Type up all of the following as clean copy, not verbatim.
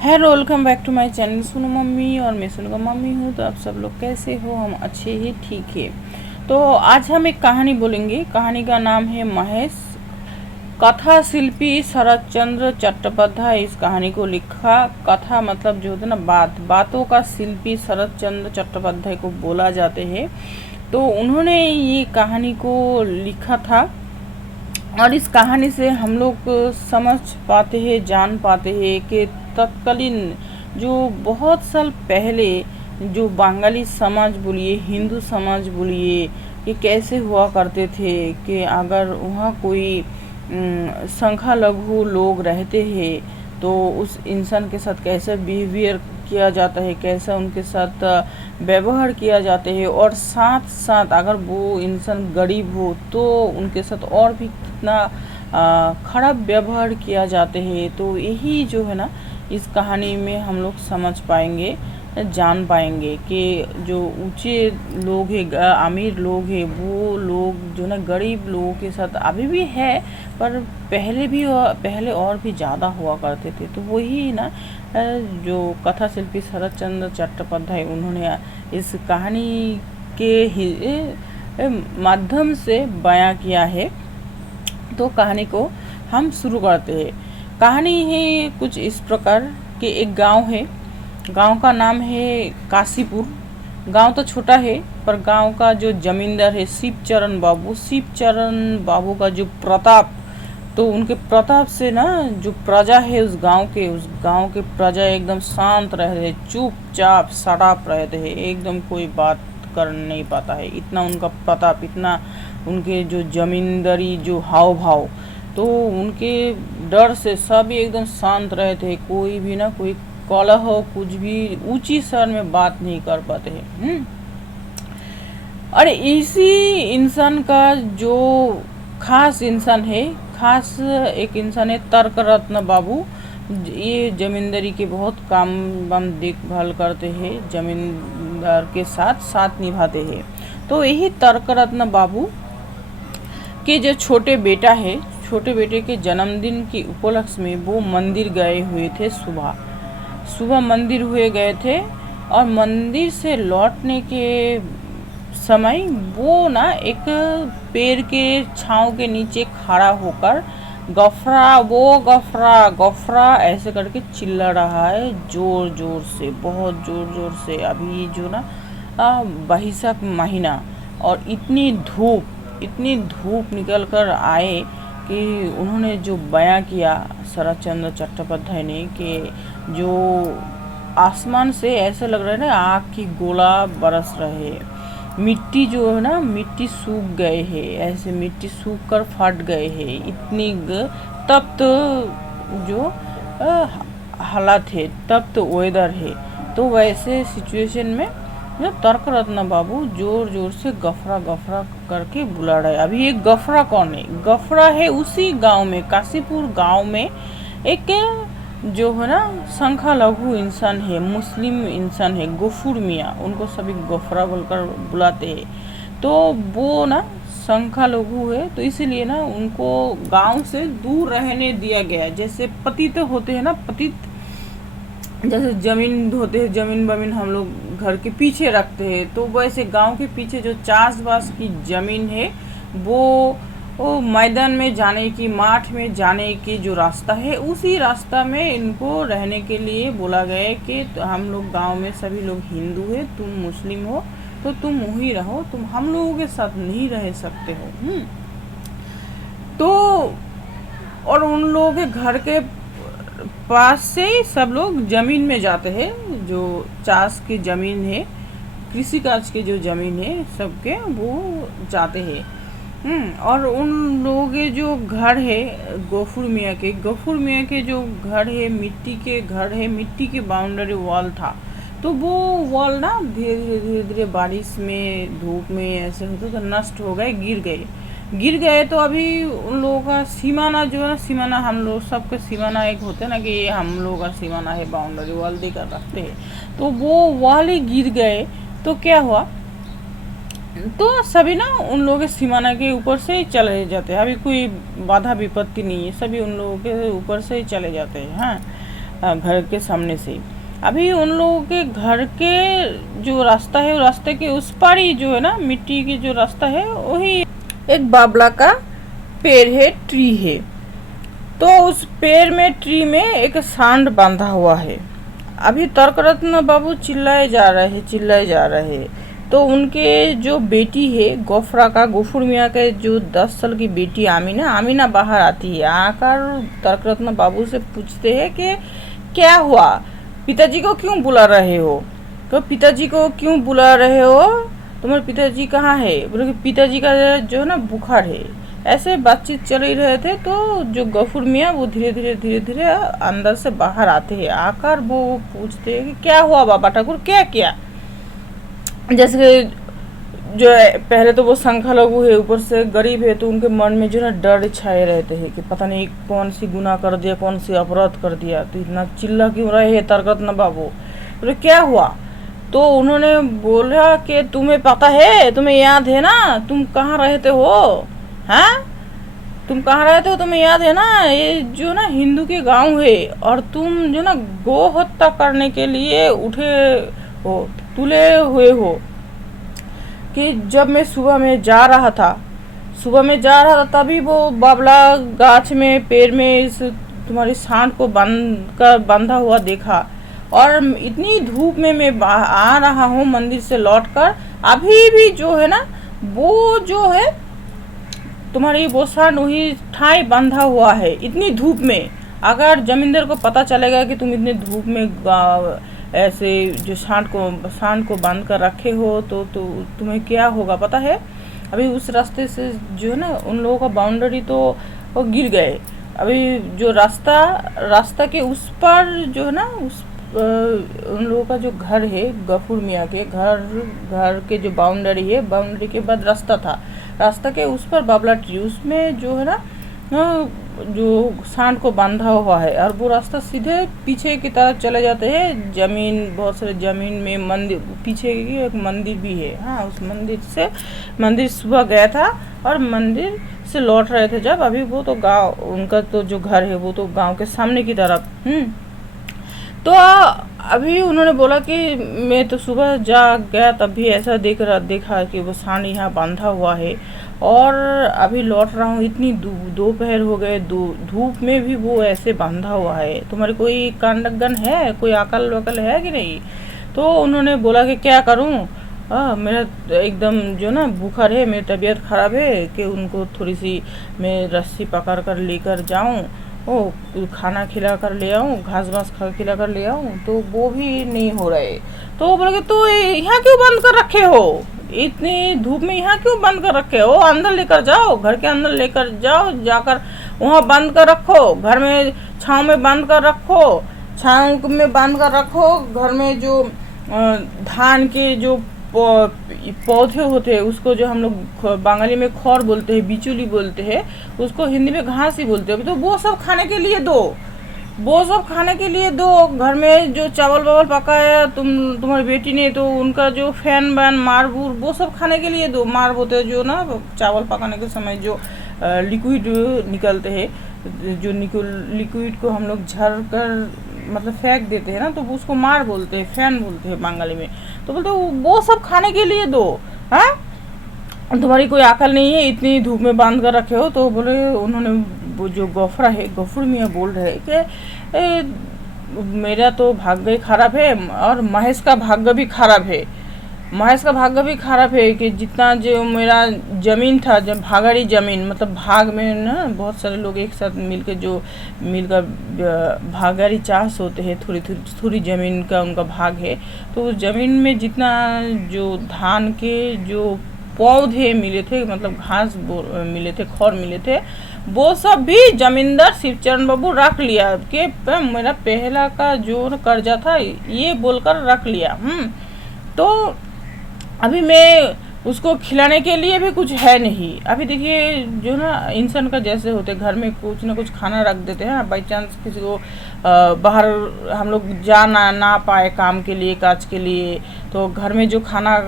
Hello, welcome back to my channel सुनो मम्मी। और मैं सुनो मम्मी हूँ। तो आप सब लोग कैसे हो? हम अच्छे ही ठीक है। तो आज हम एक कहानी बोलेंगे। कहानी का नाम है महेश। कथा शिल्पी शरत चंद्र चट्टोपाध्याय इस कहानी को लिखा। कथा मतलब जो होता है ना, बातों का शिल्पी शरत चंद्र चट्टोपाध्याय को बोला जाते हैं। तो उन्होंने ये कहानी को लिखा था। और इस कहानी से हम लोग समझ पाते हैं, जान पाते हैं कि तत्कालीन जो बहुत साल पहले जो बंगाली समाज बोलिए, हिंदू समाज बोलिए, कि कैसे हुआ करते थे। कि अगर वहाँ कोई संख्यालघु लोग रहते हैं तो उस इंसान के साथ कैसे बिहेवियर किया जाता है, कैसा उनके साथ व्यवहार किया जाता है। और साथ साथ अगर वो इंसान गरीब हो तो उनके साथ और भी कितना खराब व्यवहार किया जाते हैं। तो यही जो है ना, इस कहानी में हम लोग समझ पाएंगे, जान पाएंगे कि जो ऊंचे लोग हैं, अमीर लोग हैं, वो लोग जो ना गरीब लोगों के साथ अभी भी है, पर पहले और भी ज़्यादा हुआ करते थे। तो वही ना, जो कथा शिल्पी शरत चंद्र चट्टोपाध्याय उन्होंने इस कहानी के माध्यम से बयां किया है। तो कहानी को हम शुरू करते हैं। कहानी है कुछ इस प्रकार कि एक गांव है। गांव का नाम है काशीपुर। गांव तो छोटा है, पर गांव का जो जमींदार है शिवचरण बाबू का जो प्रताप, तो उनके प्रताप से ना जो प्रजा है उस गांव के प्रजा एकदम शांत रहते, चुपचाप सड़ाप रहते हैं, एकदम कोई बात कर नहीं पाता है। इतना उनका प्रताप, इतना उनके जो जमींदारी जो हाव भाव, तो उनके डर से सभी एकदम शांत रहते हैं। कोई भी ना कोई कलह हो, कुछ भी ऊंची स्वर में बात नहीं कर पाते हैं। और इसी इंसान का जो खास इंसान है, खास एक इंसान है तर्क रत्न बाबू। ये जमींदारी के बहुत काम वाम देखभाल करते हैं, जमींदार के साथ साथ निभाते हैं। तो यही तर्क रत्न बाबू के जो छोटे बेटे के जन्मदिन के उपलक्ष्य में वो मंदिर गए हुए थे। सुबह मंदिर हुए गए थे। और मंदिर से लौटने के समय वो ना एक पेड़ के छांव के नीचे खड़ा होकर गफरा गफरा ऐसे करके चिल्ला रहा है, जोर जोर से, बहुत जोर जोर से। अभी जो ना बैसाख महीना, और इतनी धूप निकल कर आए कि उन्होंने जो बयां किया शरत चंद्र चट्टोपाध्याय ने, कि जो आसमान से ऐसा लग रहा है ना आग की गोला बरस रहे। मिट्टी जो है ना, मिट्टी सूख गए हैं, ऐसे मिट्टी सूख कर फट गए हैं। इतनी तप्त जो हालात है, तप्त वेदर है। तो वैसे सिचुएशन में तर्क रत्न बाबू जोर जोर से गफरा गफरा करके बुला रहे। अभी ये गफरा कौन है? गफरा है उसी गांव में, काशीपुर गांव में एक जो है ना संख्यालघु इंसान है, मुस्लिम इंसान है, गफूर मियाँ, उनको सभी गफरा बोलकर बुलाते हैं। तो वो ना संख्यालघु है, तो इसीलिए ना उनको गांव से दूर रहने दिया गया। जैसे पतित होते हैं ना, पतित जैसे जमीन होते हैं, जमीन बमीन हम लोग घर के पीछे रखते हैं, तो वैसे गांव के पीछे जो चासबास की जमीन है, वो मैदान में जाने की, माठ में जाने की जो रास्ता है, उसी रास्ता में इनको रहने के लिए बोला गया है कि तो हम लोग गांव में सभी लोग हिंदू है, तुम मुस्लिम हो तो तुम वहीं रहो, तुम हम लोगों के साथ नहीं रह सकते हो। तो और उन लोगों के घर के पास से सब लोग जमीन में जाते हैं, जो चास की जमीन है, कृषि कार्य की जो जमीन है, सबके वो जाते हैं। और उन लोगों के जो घर है गफूर मियाँ के जो घर है, मिट्टी के घर है, मिट्टी के बाउंड्री वॉल था। तो वो वॉल ना धीरे धीरे बारिश में, धूप में ऐसे होते तो नष्ट हो गए, गिर गए। तो अभी उन लोगों का सीमाना जो है ना, सीमाना हम लोग सबके सीमाना एक होते हैं ना, कि ये हम लोगों का सीमाना है, बाउंड्री वॉल देकर रखते हैं। तो वो वॉल ही गिर गए। तो क्या हुआ, तो सभी ना उन लोगों के सीमाना के ऊपर से ही चले जाते हैं। अभी कोई बाधा विपत्ति नहीं है, सभी उन लोगों के ऊपर से ही चले जाते हैं। हाँ, घर के सामने से। अभी उन लोगों के घर के जो रास्ता है, वो रास्ते के उस पार ही जो है ना, मिट्टी की जो रास्ता है, वही एक बाबला का पेड़ है, ट्री है। तो उस पेड़ में, ट्री में एक सांड बांधा हुआ है। अभी तर्करत्न बाबू चिल्लाए जा रहे। तो उनके जो बेटी है गफरा का, गफूर मियाँ के जो 10 साल की बेटी आमीना बाहर आती है। आकर तर्करत्न बाबू से पूछते हैं कि क्या हुआ, पिताजी को क्यों बुला रहे हो? तो पिताजी को क्यों बुला रहे हो, तुम्हारे पिताजी कहाँ है? बोले कि पिताजी का जो है ना बुखार है। ऐसे बातचीत चल ही रहे थे। तो जो गफूर मियाँ वो धीरे धीरे अंदर से बाहर आते हैं। आकर वो पूछते हैं कि क्या हुआ बाबा ठाकुर, क्या किया? जैसे जो पहले तो वो संख्यालघु है, ऊपर से गरीब है, तो उनके मन में जो ना डर छाए रहते हैं कि पता नहीं कौन सी गुनाह कर दिया, कौन सी अपराध कर दिया, तो इतना चिल्ला क्यों रहे हैं तर्करत्न बाबू? बोले क्या हुआ? तो उन्होंने बोला कि तुम्हें पता है, तुम्हें याद है ना, तुम कहाँ रहते हो? हाँ, तुम कहाँ रहते हो, तुम्हें याद है ना, ये जो ना हिंदू के गांव है, और तुम जो ना गो हत्या करने के लिए उठे हो, तुले हुए हो। कि जब मैं सुबह में जा रहा था तभी वो बाबला गाछ में, पेड़ में इस तुम्हारी सांड को बांधा हुआ देखा। और इतनी धूप में मैं आ रहा हूँ मंदिर से लौटकर, अभी भी जो है ना वो जो है तुम्हारी वो सांड वही ठाई बांधा हुआ है इतनी धूप में। अगर जमींदार को पता चलेगा कि तुम इतनी धूप में ऐसे जो सांड को बांध कर रखे हो, तो तुम्हें क्या होगा पता है? अभी उस रास्ते से जो है ना उन लोगों का बाउंड्री तो वो गिर गए। अभी जो रास्ता के उस पर जो है ना, उन लोगों का जो घर है, गफूर मियाँ के घर के जो बाउंड्री है, बाउंड्री के बाद रास्ता के उस पर बाबला ट्री, उसमें जो है ना जो सांड को बांधा हुआ है। और वो रास्ता सीधे पीछे की तरफ चले जाते हैं। जमीन, बहुत सारे जमीन में मंदिर, पीछे की एक मंदिर भी है। हाँ, उस मंदिर सुबह गया था और मंदिर से लौट रहे थे जब, अभी वो तो गांव, उनका तो जो घर है वो तो गांव के सामने की तरफ। तो अभी उन्होंने बोला कि मैं तो सुबह जा गया, तब भी ऐसा देखा कि वो सांड यहाँ बांधा हुआ है, और अभी लौट रहा हूँ, इतनी दोपहर हो गए, धूप में भी वो ऐसे बांधा हुआ है। तुम्हारी कोई कांडगन है, कोई अकल वकल है कि नहीं? तो उन्होंने बोला कि क्या करूँ, मेरा एकदम जो ना बुखार है, मेरी तबीयत ख़राब है, कि उनको थोड़ी सी मैं रस्सी पकड़ कर लेकर जाऊँ, खाना खिला कर ले आऊँ, घास खिला कर ले आऊँ, तो वो भी नहीं हो रहे। तो बोले कि तो यहाँ क्यों बंद कर रखे हो, इतनी धूप में यहाँ क्यों बंद कर रखे हो? अंदर लेकर जाओ, घर के अंदर लेकर जाओ, जाकर वहाँ बंद कर रखो, घर में छाँव में बंद कर रखो, छाँव में बंद कर रखो। घर में जो धान के जो पौधे होते हैं, उसको जो हम लोग बंगाली में खौर बोलते हैं, बिचुली बोलते हैं, उसको हिंदी में घास ही बोलते हैं। तो वो सब खाने के लिए दो, घर में जो चावल वावल पकाया तुम्हारी बेटी ने, तो उनका जो फैन बैन मारबूर वो सब खाने के लिए दो। मार बोलते हैं जो ना चावल पकाने के समय जो लिक्विड निकलते हैं, जो लिक्विड को हम लोग झड़ कर मतलब फेंक देते हैं ना, तो उसको मार बोलते हैं, फैन बोलते हैं बंगाली में। तो बोलते वो सब खाने के लिए दो। हाँ, तुम्हारी कोई अकल नहीं है, इतनी धूप में बांध कर रखे हो। तो बोले, उन्होंने वो जो गफूर मियाँ बोल रहे कि मेरा तो भाग्य खराब है, और महेश का भाग्य भी खराब है कि जितना जो मेरा ज़मीन था, जब भागाड़ी ज़मीन, मतलब भाग में ना बहुत सारे लोग एक साथ मिलकर भागाड़ी चास होते हैं, थोड़ी ज़मीन का उनका भाग है। तो उस ज़मीन में जितना जो धान के जो पौधे मिले थे, मतलब घास मिले थे, खौर मिले थे, वो सब भी जमींदार शिवचरण बाबू रख लिया कि मेरा पहला का जो कर्जा था ये बोलकर रख लिया। तो अभी मैं उसको खिलाने के लिए भी कुछ है नहीं। अभी देखिए जो ना इंसान का जैसे होते, घर में कुछ ना कुछ खाना रख देते हैं, बाई चांस किसी को बाहर हम लोग जा ना पाए काम के लिए, काज के लिए, तो घर में जो खाना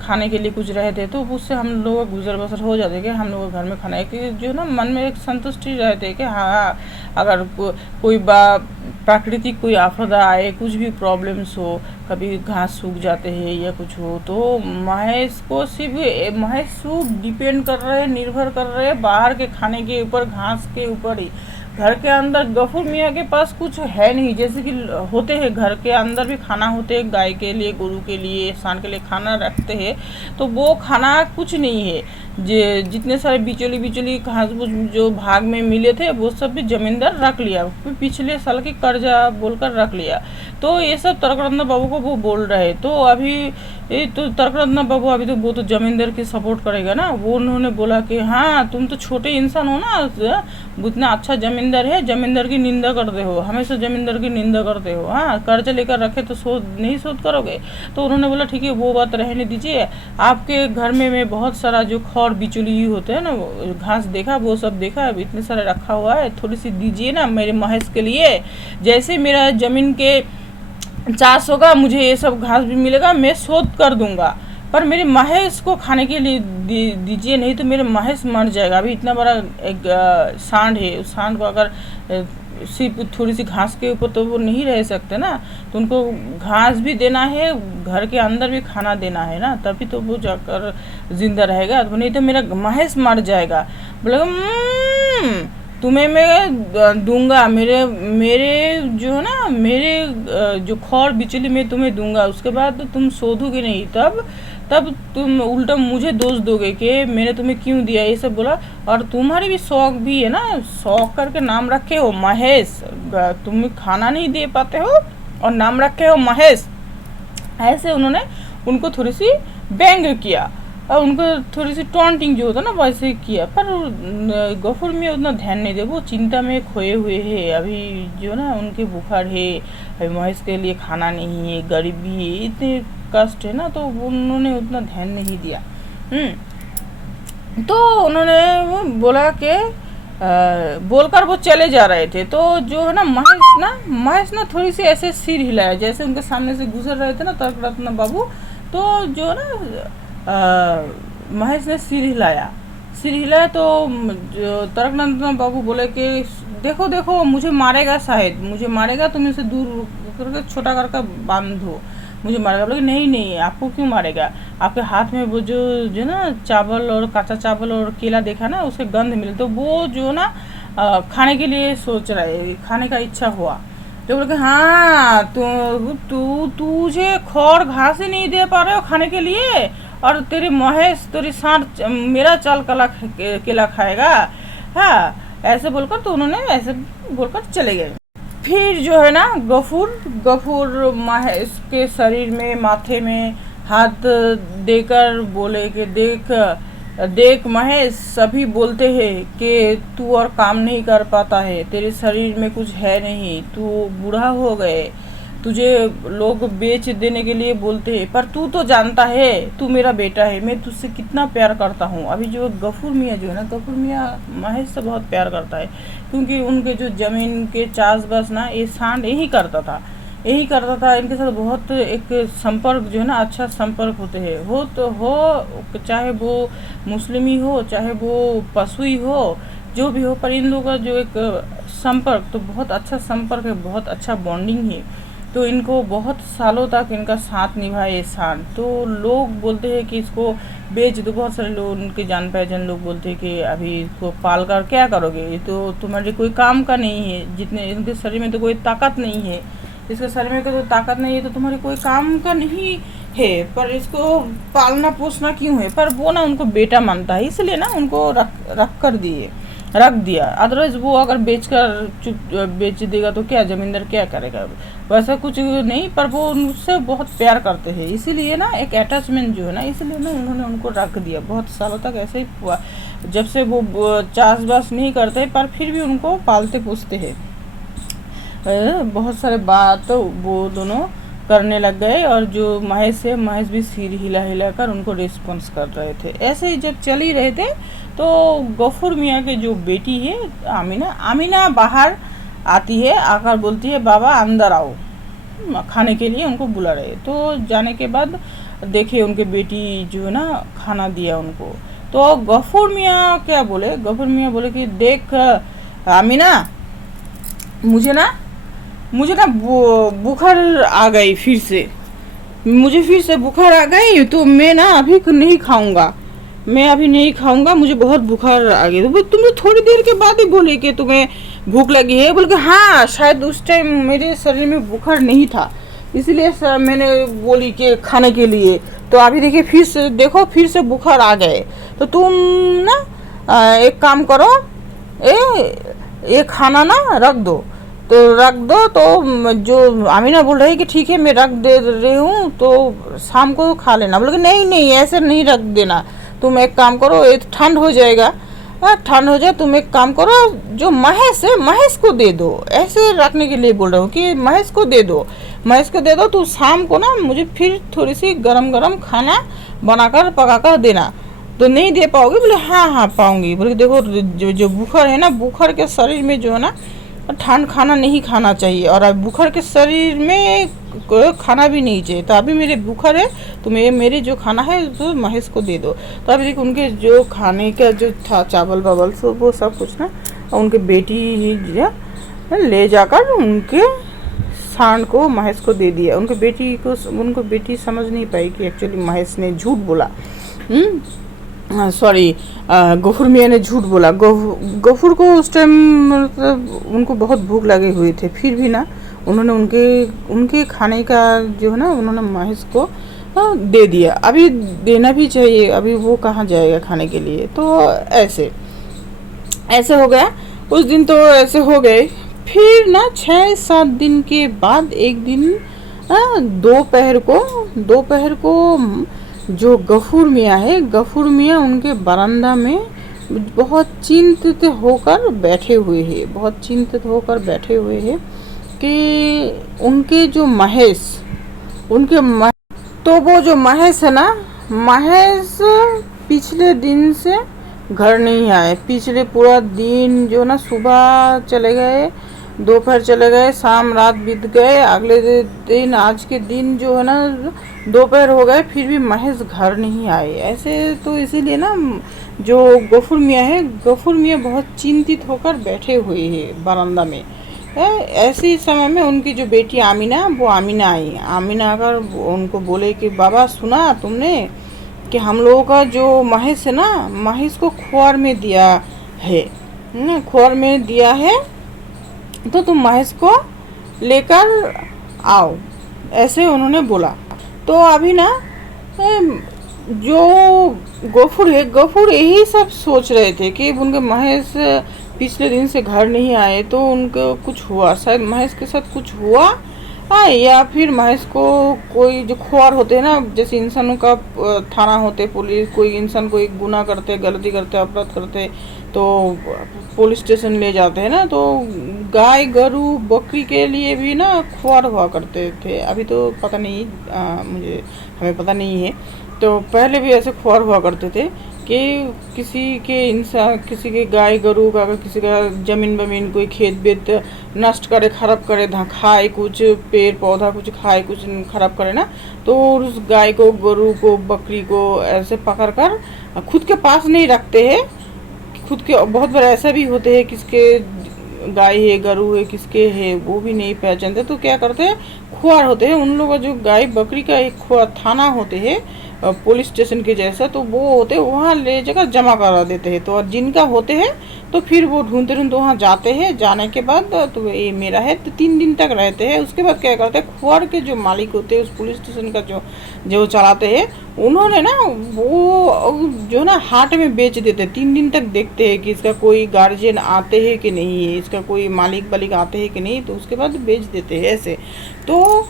खाने के लिए कुछ रहे थे तो उससे हम लोग का गुजर बसर हो जाते कि हम लोग घर में खाना है कि जो ना मन में एक संतुष्टि रहते कि हाँ, अगर कोई प्राकृतिक कोई आपदा आए, कुछ भी प्रॉब्लम्स हो, कभी घास सूख जाते हैं या कुछ हो, तो महेश को सिर्फ महेश डिपेंड कर रहे हैं, निर्भर कर रहे हैं बाहर के खाने के ऊपर, घास के ऊपर ही। घर के अंदर गफूर मियाँ के पास कुछ है नहीं, जैसे कि होते हैं घर के अंदर भी खाना होते हैं, गाय के लिए, गोरू के लिए, इंसान के लिए खाना रखते हैं, तो वो खाना कुछ नहीं है। जितने सारे बिचौली घास जो भाग में मिले थे वो सब भी जमींदार रख लिया, पिछले साल की कर्जा बोलकर रख लिया। तो ये सब तारक बाबू को वो बोल रहे, तो अभी तो तारक बाबू अभी तो वो तो जमींदार की सपोर्ट करेगा ना। वो उन्होंने बोला कि हाँ, तुम तो छोटे इंसान हो ना, इतना अच्छा जमींदार है, जमींदार की निंदा करते हो, हमेशा जमींदार की निंदा करते हो। हाँ, कर्जा लेकर रखे तो शोध करोगे। तो उन्होंने बोला ठीक है, वो बात रहने दीजिए, आपके घर में मैं बहुत सारा जो खौर बिचौली होते हैं ना, वो घास देखा, वो सब देखा, अब इतने सारे रखा हुआ है, थोड़ी सी दीजिए ना मेरे महेश के लिए। जैसे मेरा ज़मीन के 400 का मुझे ये सब घास भी मिलेगा, मैं शोध कर दूंगा, पर मेरे महेश को खाने के लिए दीजिए, नहीं तो मेरे महेश मर जाएगा। अभी इतना बड़ा एक सांड है, उस सांड को अगर सिर्फ थोड़ी सी घास के ऊपर तो वो नहीं रह सकते ना, तो उनको घास भी देना है, घर के अंदर भी खाना देना है ना, तभी तो वो जाकर जिंदा रहेगा, तो नहीं तो मेरा महेश मर जाएगा। बोलेगा तुम्हें मैं दूंगा, मेरे जो है ना, मेरे जो खौर बिचली में तुम्हें दूंगा, उसके बाद तो तुम शोधोगे नहीं, तब तुम उल्टा मुझे दोष दोगे कि मैंने तुम्हें क्यों दिया, ये सब बोला। और तुम्हारी भी शौक भी है ना, शौक करके नाम रखे हो महेश, तुम खाना नहीं दे पाते हो और नाम रखे हो महेश। ऐसे उन्होंने उनको थोड़ी सी व्यंग किया और उनको थोड़ी सी टॉन्टिंग जो होता ना वैसे किया, पर गफूर मियाँ उतना ध्यान नहीं दे, वो चिंता में खोए हुए है। अभी जो ना उनके बुखार है, अभी महेश के लिए खाना नहीं है, गरीबी है, इतने कष्ट है ना, तो उन्होंने उतना ध्यान नहीं दिया। तो उन्होंने वो बोला कि बोलकर वो चले जा रहे थे, तो जो है ना महेश ना थोड़ी सी ऐसे सिर हिलाया, जैसे उनके सामने से गुजर रहे थे ना तारक रत्न बाबू, तो जो ना महेश ने सिर हिलाया तो तारक रत्न बाबू बोले कि देखो मुझे मारेगा, शायद मुझे मारेगा, तुम इसे दूर करके छोटा करके बांधो, मुझे मारेगा। बोले नहीं, आपको क्यों मारेगा, आपके हाथ में वो जो ना चावल और काचा चावल और केला देखा ना, उसके गंध मिले, तो वो जो ना खाने के लिए सोच रहा है, खाने का इच्छा हुआ। तो बोले हाँ, तुझे खौर घास ही नहीं दे पा रहे हो खाने के लिए, और तेरी महेश तेरी सांड मेरा चाल केला खाएगा। हाँ, ऐसे बोलकर तो उन्होंने ऐसे बोलकर चले गए। फिर जो है ना गफूर महेश के शरीर में, माथे में हाथ देकर बोले कि देख महेश, सभी बोलते हैं कि तू और काम नहीं कर पाता है, तेरे शरीर में कुछ है नहीं, तू बूढ़ा हो गए, तुझे लोग बेच देने के लिए बोलते हैं, पर तू तो जानता है तू मेरा बेटा है, मैं तुझसे कितना प्यार करता हूँ। अभी जो गफूर मियाँ जो है ना, गफूर मियाँ महेश से बहुत प्यार करता है, क्योंकि उनके जो ज़मीन के चाषबास ना, ये सांड यही करता था, इनके साथ बहुत एक संपर्क जो है ना, अच्छा संपर्क होते हैं, हो चाहे वो मुस्लिम ही हो, चाहे वो पशु ही हो, जो भी हो, पर इन लोगों का जो एक संपर्क तो बहुत अच्छा संपर्क है, बहुत अच्छा बॉन्डिंग है। तो इनको बहुत सालों तक इनका साथ निभाए ये सांड। तो लोग बोलते हैं कि इसको बेच दो, बहुत सारे लोग उनके जान पहचान लोग बोलते हैं कि अभी इसको पाल कर क्या करोगे, ये तो तुम्हारे कोई काम का नहीं है, जितने इनके शरीर में तो कोई ताकत नहीं है, इसके शरीर में कोई ताकत नहीं है, तो तुम्हारे कोई काम का नहीं है, पर इसको पालना पोसना क्यों है। पर वो ना उनको बेटा मानता है, इसलिए ना उनको रख दिया। अदरवाइज वो अगर बेच देगा तो क्या जमींदार क्या करेगा, वैसा कुछ नहीं, पर वो उनसे बहुत प्यार करते हैं, इसीलिए ना एक अटैचमेंट जो है ना, इसलिए ना उन्होंने उनको रख दिया। बहुत सालों तक ऐसे ही हुआ, जब से वो चाषबास नहीं करते, पर फिर भी उनको पालते पोसते हैं। बहुत सारे बात वो दोनों करने लग गए, और जो महेश भी सिर हिला कर उनको रिस्पॉन्स कर रहे थे। ऐसे ही जब चल ही रहे थे, तो गफूर मियाँ के जो बेटी है आमीना बाहर आती है, आकर बोलती है बाबा अंदर आओ, खाने के लिए उनको बुला रहे। तो जाने के बाद देखे उनके बेटी जो है ना खाना दिया उनको। तो गफूर मियाँ क्या बोले, गफूर मियाँ बोले कि देख आमीना, मुझे ना बुखार आ गई, फिर से मुझे फिर से बुखार आ गई, तो मैं ना अभी नहीं खाऊंगा, मैं अभी नहीं खाऊंगा, मुझे बहुत बुखार आ गई। तो तुम तो थोड़ी देर के बाद ही बोले कि तुम्हें भूख लगी है। बोल के हाँ, शायद उस टाइम मेरे शरीर में बुखार नहीं था, इसलिए सर मैंने बोली कि खाने के लिए। तो अभी देखिए फिर से देखो, फिर से बुखार आ गए। तो तुम ना एक काम करो, ये खाना ना रख दो। तो रख दो। तो जो आमीना बोल रही है कि ठीक है मैं रख दे रही हूँ, तो शाम को खा लेना। बोले नहीं नहीं, ऐसे नहीं रख देना, तुम एक काम करो, ये ठंड हो जाएगा, ठंड हो जाए, तुम एक काम करो, जो महेश है महेश को दे दो। ऐसे रखने के लिए बोल रहा हूँ कि महेश को दे दो, महेश को दे दो, तो शाम को ना मुझे फिर थोड़ी सी गरम गरम खाना बनाकर पकाकर देना। तो नहीं दे पाओगे? बोले हाँ हाँ पाऊंगी। बोले देखो जो बुखार है ना, बुखार के शरीर में जो है ना ठंड खाना नहीं खाना चाहिए, और अब बुखार के शरीर में खाना भी नहीं चाहिए। तो अभी मेरे बुखार है, तो मेरे जो खाना है तो महेश को दे दो। तो अभी देखो उनके जो खाने का जो था चावल वावल सब वो सब कुछ ना उनके बेटी ले जाकर उनके सांड को महेश को दे दिया। उनको बेटी समझ नहीं पाई कि एक्चुअली महेश ने झूठ बोला, सॉरी गफूर मियाँ ने झूठ बोला। गफूर को उस टाइम मतलब उनको बहुत भूख लगी हुई थे, फिर भी ना उन्होंने उनके खाने का जो है ना उन्होंने महेश को दे दिया। अभी देना भी चाहिए, अभी वो कहाँ जाएगा खाने के लिए। तो ऐसे हो गया उस दिन, तो ऐसे हो गए। फिर ना 6-7 दिन के बाद एक दिन दोपहर को जो गफूर मियाँ है, गफूर मियाँ उनके बरामदा में बहुत चिंतित होकर बैठे हुए हैं कि उनके जो महेश तो वो जो महेश है ना, महेश पिछले दिन से घर नहीं आए। पिछले पूरा दिन जो ना सुबह चले गए, दोपहर चले गए, शाम रात बीत गए, अगले दिन आज के दिन जो है ना दोपहर हो गए, फिर भी महेश घर नहीं आए। ऐसे तो इसीलिए ना जो गफूर मियाँ बहुत चिंतित होकर बैठे हुए हैं बरामदा में। ऐसे समय में उनकी जो बेटी आमीना आई। आमीना आकर उनको बोले कि बाबा सुना तुमने कि हम लोगों का जो महेश है ना, महेश को खोर में दिया है, तो तुम महेश को लेकर आओ, ऐसे उन्होंने बोला। तो अभी ना जो गफूर यही सब सोच रहे थे कि उनके महेश पिछले दिन से घर नहीं आए, तो उनको कुछ हुआ, शायद महेश के साथ कुछ हुआ, या फिर महेश को कोई जो खोर होते हैं ना, जैसे इंसानों का थाना होते, पुलिस, कोई इंसान कोई गुनाह करते, गलती करते, अपराध करते, तो पुलिस स्टेशन ले जाते हैं ना। तो गाय गरू बकरी के लिए भी ना खोर हुआ करते थे। अभी तो पता नहीं, हमें पता नहीं है। तो पहले भी ऐसे खोर हुआ करते थे कि किसी के गाय गरू का, अगर किसी का जमीन बमीन कोई खेत बेत नष्ट करे, खराब करे, खाए कुछ पेड़ पौधा कुछ खाए, कुछ खराब करे ना, तो उस गाय को, गरू को, बकरी को ऐसे पकड़ कर खुद के पास नहीं रखते हैं। खुद के बहुत बार ऐसा भी होते हैं किसके गाय है, गरू है, किसके है वो भी नहीं पहचानते। तो क्या करते हैं, खुआर होते हैं उन लोगों का, जो गाय बकरी का एक थाना होते हैं पुलिस स्टेशन के जैसा, तो वो होते हैं वहाँ ले जाकर जमा करा देते हैं। तो और जिनका होते हैं तो फिर वो ढूंढते वहाँ जाते हैं। जाने के बाद तो ये मेरा है, तो 3 दिन तक रहते हैं। उसके बाद क्या करते हैं, खुआर के जो मालिक होते हैं उस पुलिस स्टेशन का जो चलाते हैं, उन्होंने ना वो जो ना हाट में बेच देते। 3 दिन तक देखते हैं कि इसका कोई गार्जियन आते हैं कि नहीं है, इसका कोई मालिक आते हैं कि नहीं, तो उसके बाद बेच देते हैं ऐसे। तो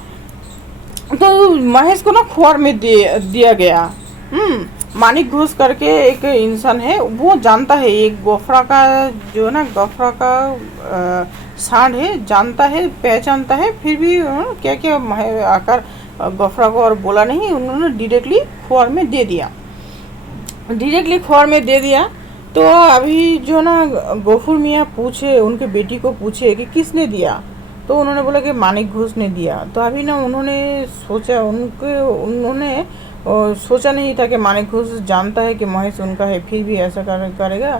महेश को ना खोर में दिया गया। मानिक घोष करके एक इंसान है, वो जानता है एक गफरा का जो है ना, गफरा का सांड है, जानता है, पहचानता है। फिर भी क्या क्या आकर गफरा को और बोला नहीं, उन्होंने डायरेक्टली खोर में दे दिया। तो अभी जो ना गफूर मियाँ पूछे, उनके बेटी को पूछे कि किसने दिया, तो उन्होंने बोला कि मानिक घोष ने दिया। तो अभी ना उन्होंने सोचा, उन्होंने सोचा नहीं था कि मानिक घोष जानता है कि महेश उनका है, फिर भी ऐसा करेगा।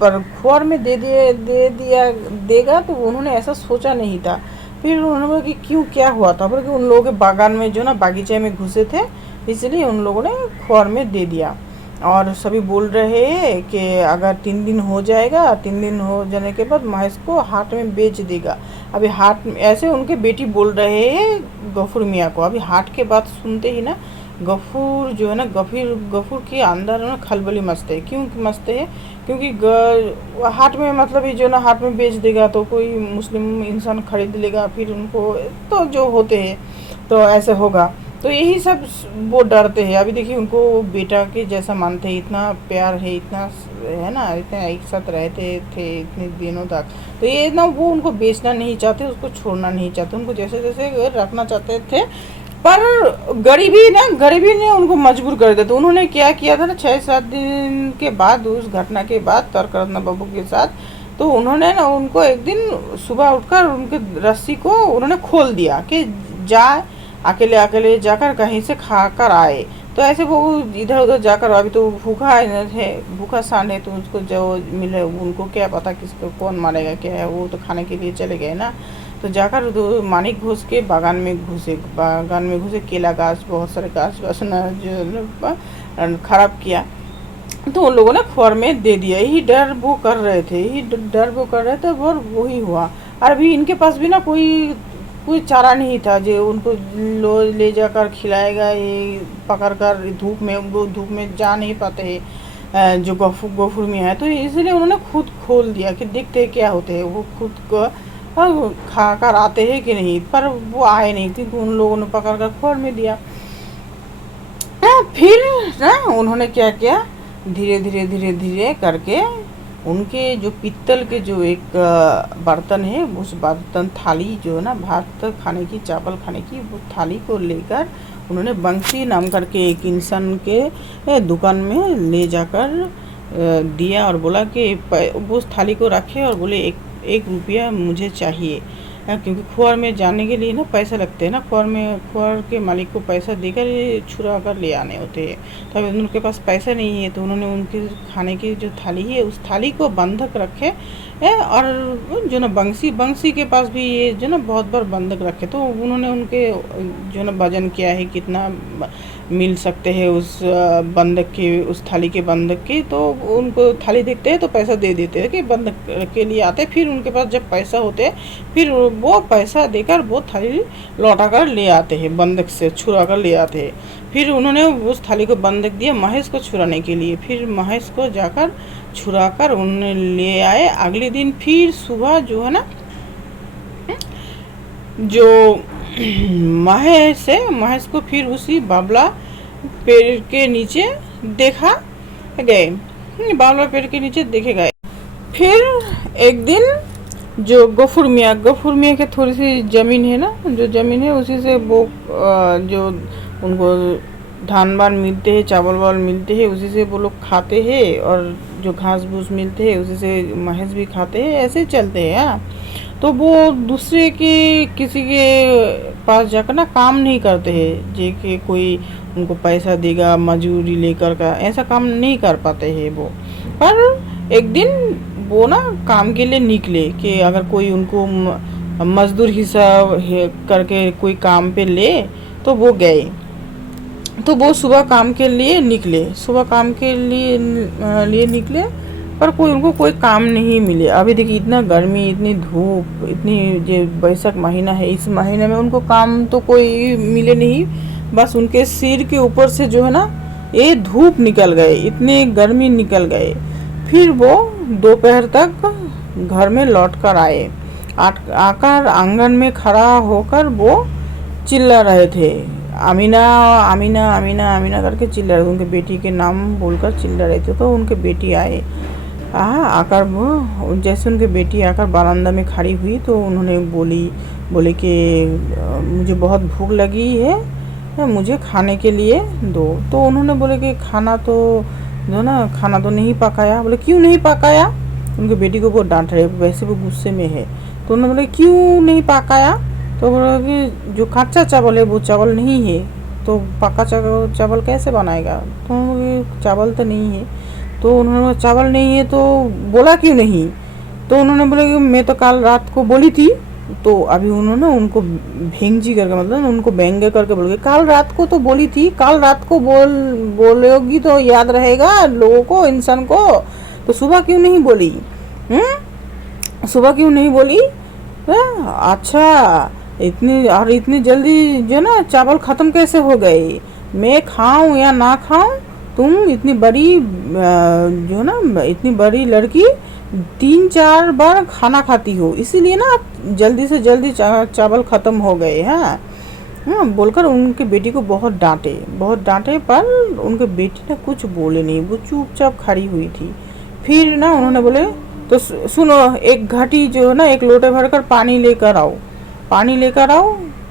पर अखबार में दे दिया देगा, तो उन्होंने ऐसा सोचा नहीं था। फिर उन्होंने बोला कि क्यों, क्या हुआ था, बोला कि उन लोगों के बागान में जो ना बागीचे में घुसे थे, इसलिए उन लोगों ने अखबार में दे दिया। और सभी बोल रहे हैं कि अगर 3 दिन हो जाएगा, 3 दिन हो जाने के बाद महेश को हाट में बेच देगा। अभी हाट में ऐसे उनके बेटी बोल रहे हैं गफूर मियाँ को। अभी हाट के बात सुनते ही ना गफूर जो है ना, गफूर के अंदर ना खलबली मचते है। क्यों मचते है? क्योंकि हाट में मतलब ये जो ना हाट में बेच देगा तो कोई मुस्लिम इंसान खरीद लेगा, फिर उनको तो जो होते हैं तो ऐसे होगा। तो यही सब वो डरते हैं। अभी देखिए उनको बेटा के जैसा मानते हैं, इतना प्यार है, इतना है ना, इतना एक साथ रहते थे इतने दिनों तक। तो ये ना वो उनको बेचना नहीं चाहते, उसको छोड़ना नहीं चाहते, उनको जैसे जैसे रखना चाहते थे। पर गरीबी ने उनको मजबूर कर दिया। तो उन्होंने क्या किया था ना, 6-7 दिन के बाद, उस घटना के बाद तारकरत्ना बाबू के साथ, तो उन्होंने ना उनको एक दिन सुबह उठकर उनके रस्सी को उन्होंने खोल दिया कि जा अकेले अकेले जाकर कहीं से खा कर आए। तो ऐसे वो इधर उधर जाकर, अभी तो भूखा है, भूखा सांड है, तो उसको जो मिले उनको क्या पता किसको कौन मारेगा क्या है, वो तो खाने के लिए चले गए ना। तो जाकर तो मानिक घोष के बागान में घुसे, केला गाछ, बहुत सारे गाछ जो खराब किया। तो उन लोगों ने अखबार में दे दिया। यही डर वो कर रहे थे, और वही हुआ। और अभी इनके पास भी ना कोई चारा नहीं था जो उनको ले जाकर खिलाएगा। ये पकड़ कर धूप में जा नहीं पाते हैं जो गफूर में है, तो इसलिए उन्होंने खुद खोल दिया कि देखते हैं क्या होते हैं। वो खुद को खा कर आते हैं कि नहीं, पर वो आए नहीं, क्योंकि उन लोगों ने पकड़ कर खोल में दिया। फिर ना उन्होंने क्या किया, धीरे करके उनके जो पित्तल के जो एक बर्तन है, उस बर्तन थाली जो है ना, भात खाने की, चावल खाने की, वो थाली को लेकर उन्होंने बंसी नाम करके एक इंसान के दुकान में ले जाकर दिया और बोला कि उस थाली को रखे और बोले 1 रुपया मुझे चाहिए। क्योंकि अखबार में जाने के लिए ना पैसा लगते हैं ना, अखबार के मालिक को पैसा देकर छुरा कर ले आने होते हैं। तो अभी उनके पास पैसा नहीं है, तो उन्होंने उनके खाने की जो थाली है, उस थाली को बंधक रखे और जो ना बंसी के पास भी ये जो ना बहुत बार बंधक रखे। तो उन्होंने उनके जो ना वजन किया है, कितना मिल सकते हैं उस बंधक के, उस थाली के बंधक के। तो उनको थाली देखते हैं तो पैसा दे देते हैं कि बंधक के लिए आते। फिर उनके पास जब पैसा होते हैं, फिर वो पैसा देकर वो थाली लौटा कर ले आते हैं, बंधक से छुरा कर ले आते हैं। फिर उन्होंने उस थाली को बंधक दिया महेश को छुड़ाने के लिए। फिर महेश को जाकर छुरा कर उन्हें ले आए। अगले दिन फिर सुबह जो है ना, जो महेश को फिर उसी बावला पेड़ के नीचे देखा गए, बावला पेड़ के नीचे देखे गए। फिर एक दिन जो गफूर मियाँ के थोड़ी सी ज़मीन है ना, जो ज़मीन है उसी से वो जो उनको धान बान मिलते हैं, चावल वावल मिलते हैं, उसी से वो लोग खाते हैं। और जो घास भूस मिलते हैं उसी से महेश भी खाते हैं, ऐसे चलते हैं। हाँ, तो वो दूसरे के किसी के पास जाकर ना काम नहीं करते हैं, जे कि कोई उनको पैसा देगा मजूरी लेकर का, ऐसा काम नहीं कर पाते हैं वो। पर एक दिन वो ना काम के लिए निकले कि अगर कोई उनको मजदूर हिसाब करके कोई काम पे ले, तो वो गए। तो वो सुबह काम के लिए निकले, निकले, पर उनको कोई काम नहीं मिले। अभी देखिए इतना गर्मी, इतनी धूप, इतनी जो बैसाख महीना है, इस महीने में उनको काम तो कोई मिले नहीं। बस उनके सिर के ऊपर से जो है ना ये धूप निकल गए, इतने गर्मी निकल गए। फिर वो दोपहर तक घर में लौट कर आए। आकर आंगन में खड़ा होकर वो चिल्ला रहे थे, अमीना अमीना अमीना अमीना करके चिल्ला रहे, उनके बेटी के नाम बोलकर चिल्ला रहे थे। तो उनके बेटी आए, आकर वो जैसे उनकी बेटी आकर बरामदा में खड़ी हुई, तो उन्होंने बोले कि मुझे बहुत भूख लगी है, मुझे खाने के लिए दो। तो उन्होंने बोले कि खाना तो जो ना खाना तो नहीं पकाया। बोले क्यों नहीं पकाया, उनके बेटी को बहुत डांट रहे, वैसे वो गुस्से में है। तो उन्होंने बोले क्यों नहीं पकाया, तो बोला कि जो कच्चा चावल है वो चावल नहीं है, तो पका चावल कैसे बनाएगा, तो चावल तो नहीं है। तो उन्होंने बोला चावल नहीं है तो बोला क्यों नहीं, तो उन्होंने बोला कि मैं तो कल रात को बोली थी। तो अभी उन्होंने उनको भेंगजी करके, मतलब उनको व्यंग्य करके बोल गए, कल रात को तो बोली थी, कल रात को बोलोगी तो याद रहेगा लोगों को, इंसान को, तो सुबह क्यों नहीं बोली, सुबह क्यों नहीं बोली। अच्छा इतनी जल्दी जो ना चावल ख़त्म कैसे हो गए, मैं खाऊं या ना खाऊं, तुम इतनी बड़ी जो ना इतनी बड़ी लड़की 3-4 बार खाना खाती हो, इसीलिए ना जल्दी से जल्दी चावल ख़त्म हो गए हैं। हाँ, बोलकर उनके बेटी को बहुत डांटे, पर उनके बेटी ने कुछ बोले नहीं, वो चुपचाप खड़ी हुई थी। फिर ना उन्होंने बोले तो सुनो, एक घाटी जो है ना, एक लोटे भरकर पानी लेकर आओ,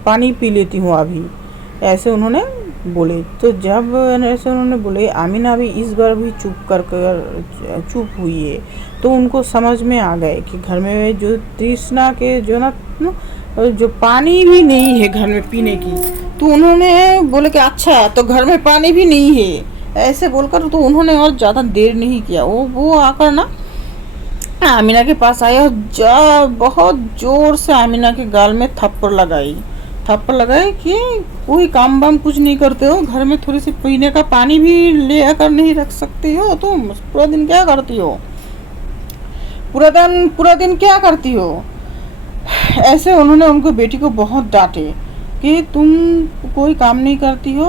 पानी पी लेती हूँ अभी, ऐसे उन्होंने बोले। तो जब ऐसे उन्होंने बोले, आमीना भी इस बार भी चुप हुई है। तो उनको समझ में आ गए कि घर में जो तृष्णा के जो ना जो पानी भी नहीं है घर में पीने की। तो उन्होंने बोले कि अच्छा तो घर में पानी भी नहीं है, ऐसे बोलकर तो उन्होंने और ज़्यादा देर नहीं किया, वो आकर ना आमीना के पास आया, बहुत ज़ोर से आमीना के गाल में थप्पड़ लगाई कि कोई काम वाम कुछ नहीं करते हो, घर में थोड़ी सी पीने का पानी भी ले आकर नहीं रख सकती हो, तुम पूरा दिन क्या करती हो, पूरा दिन क्या करती हो। ऐसे उन्होंने उनको बेटी को बहुत डांटे कि तुम कोई काम नहीं करती हो।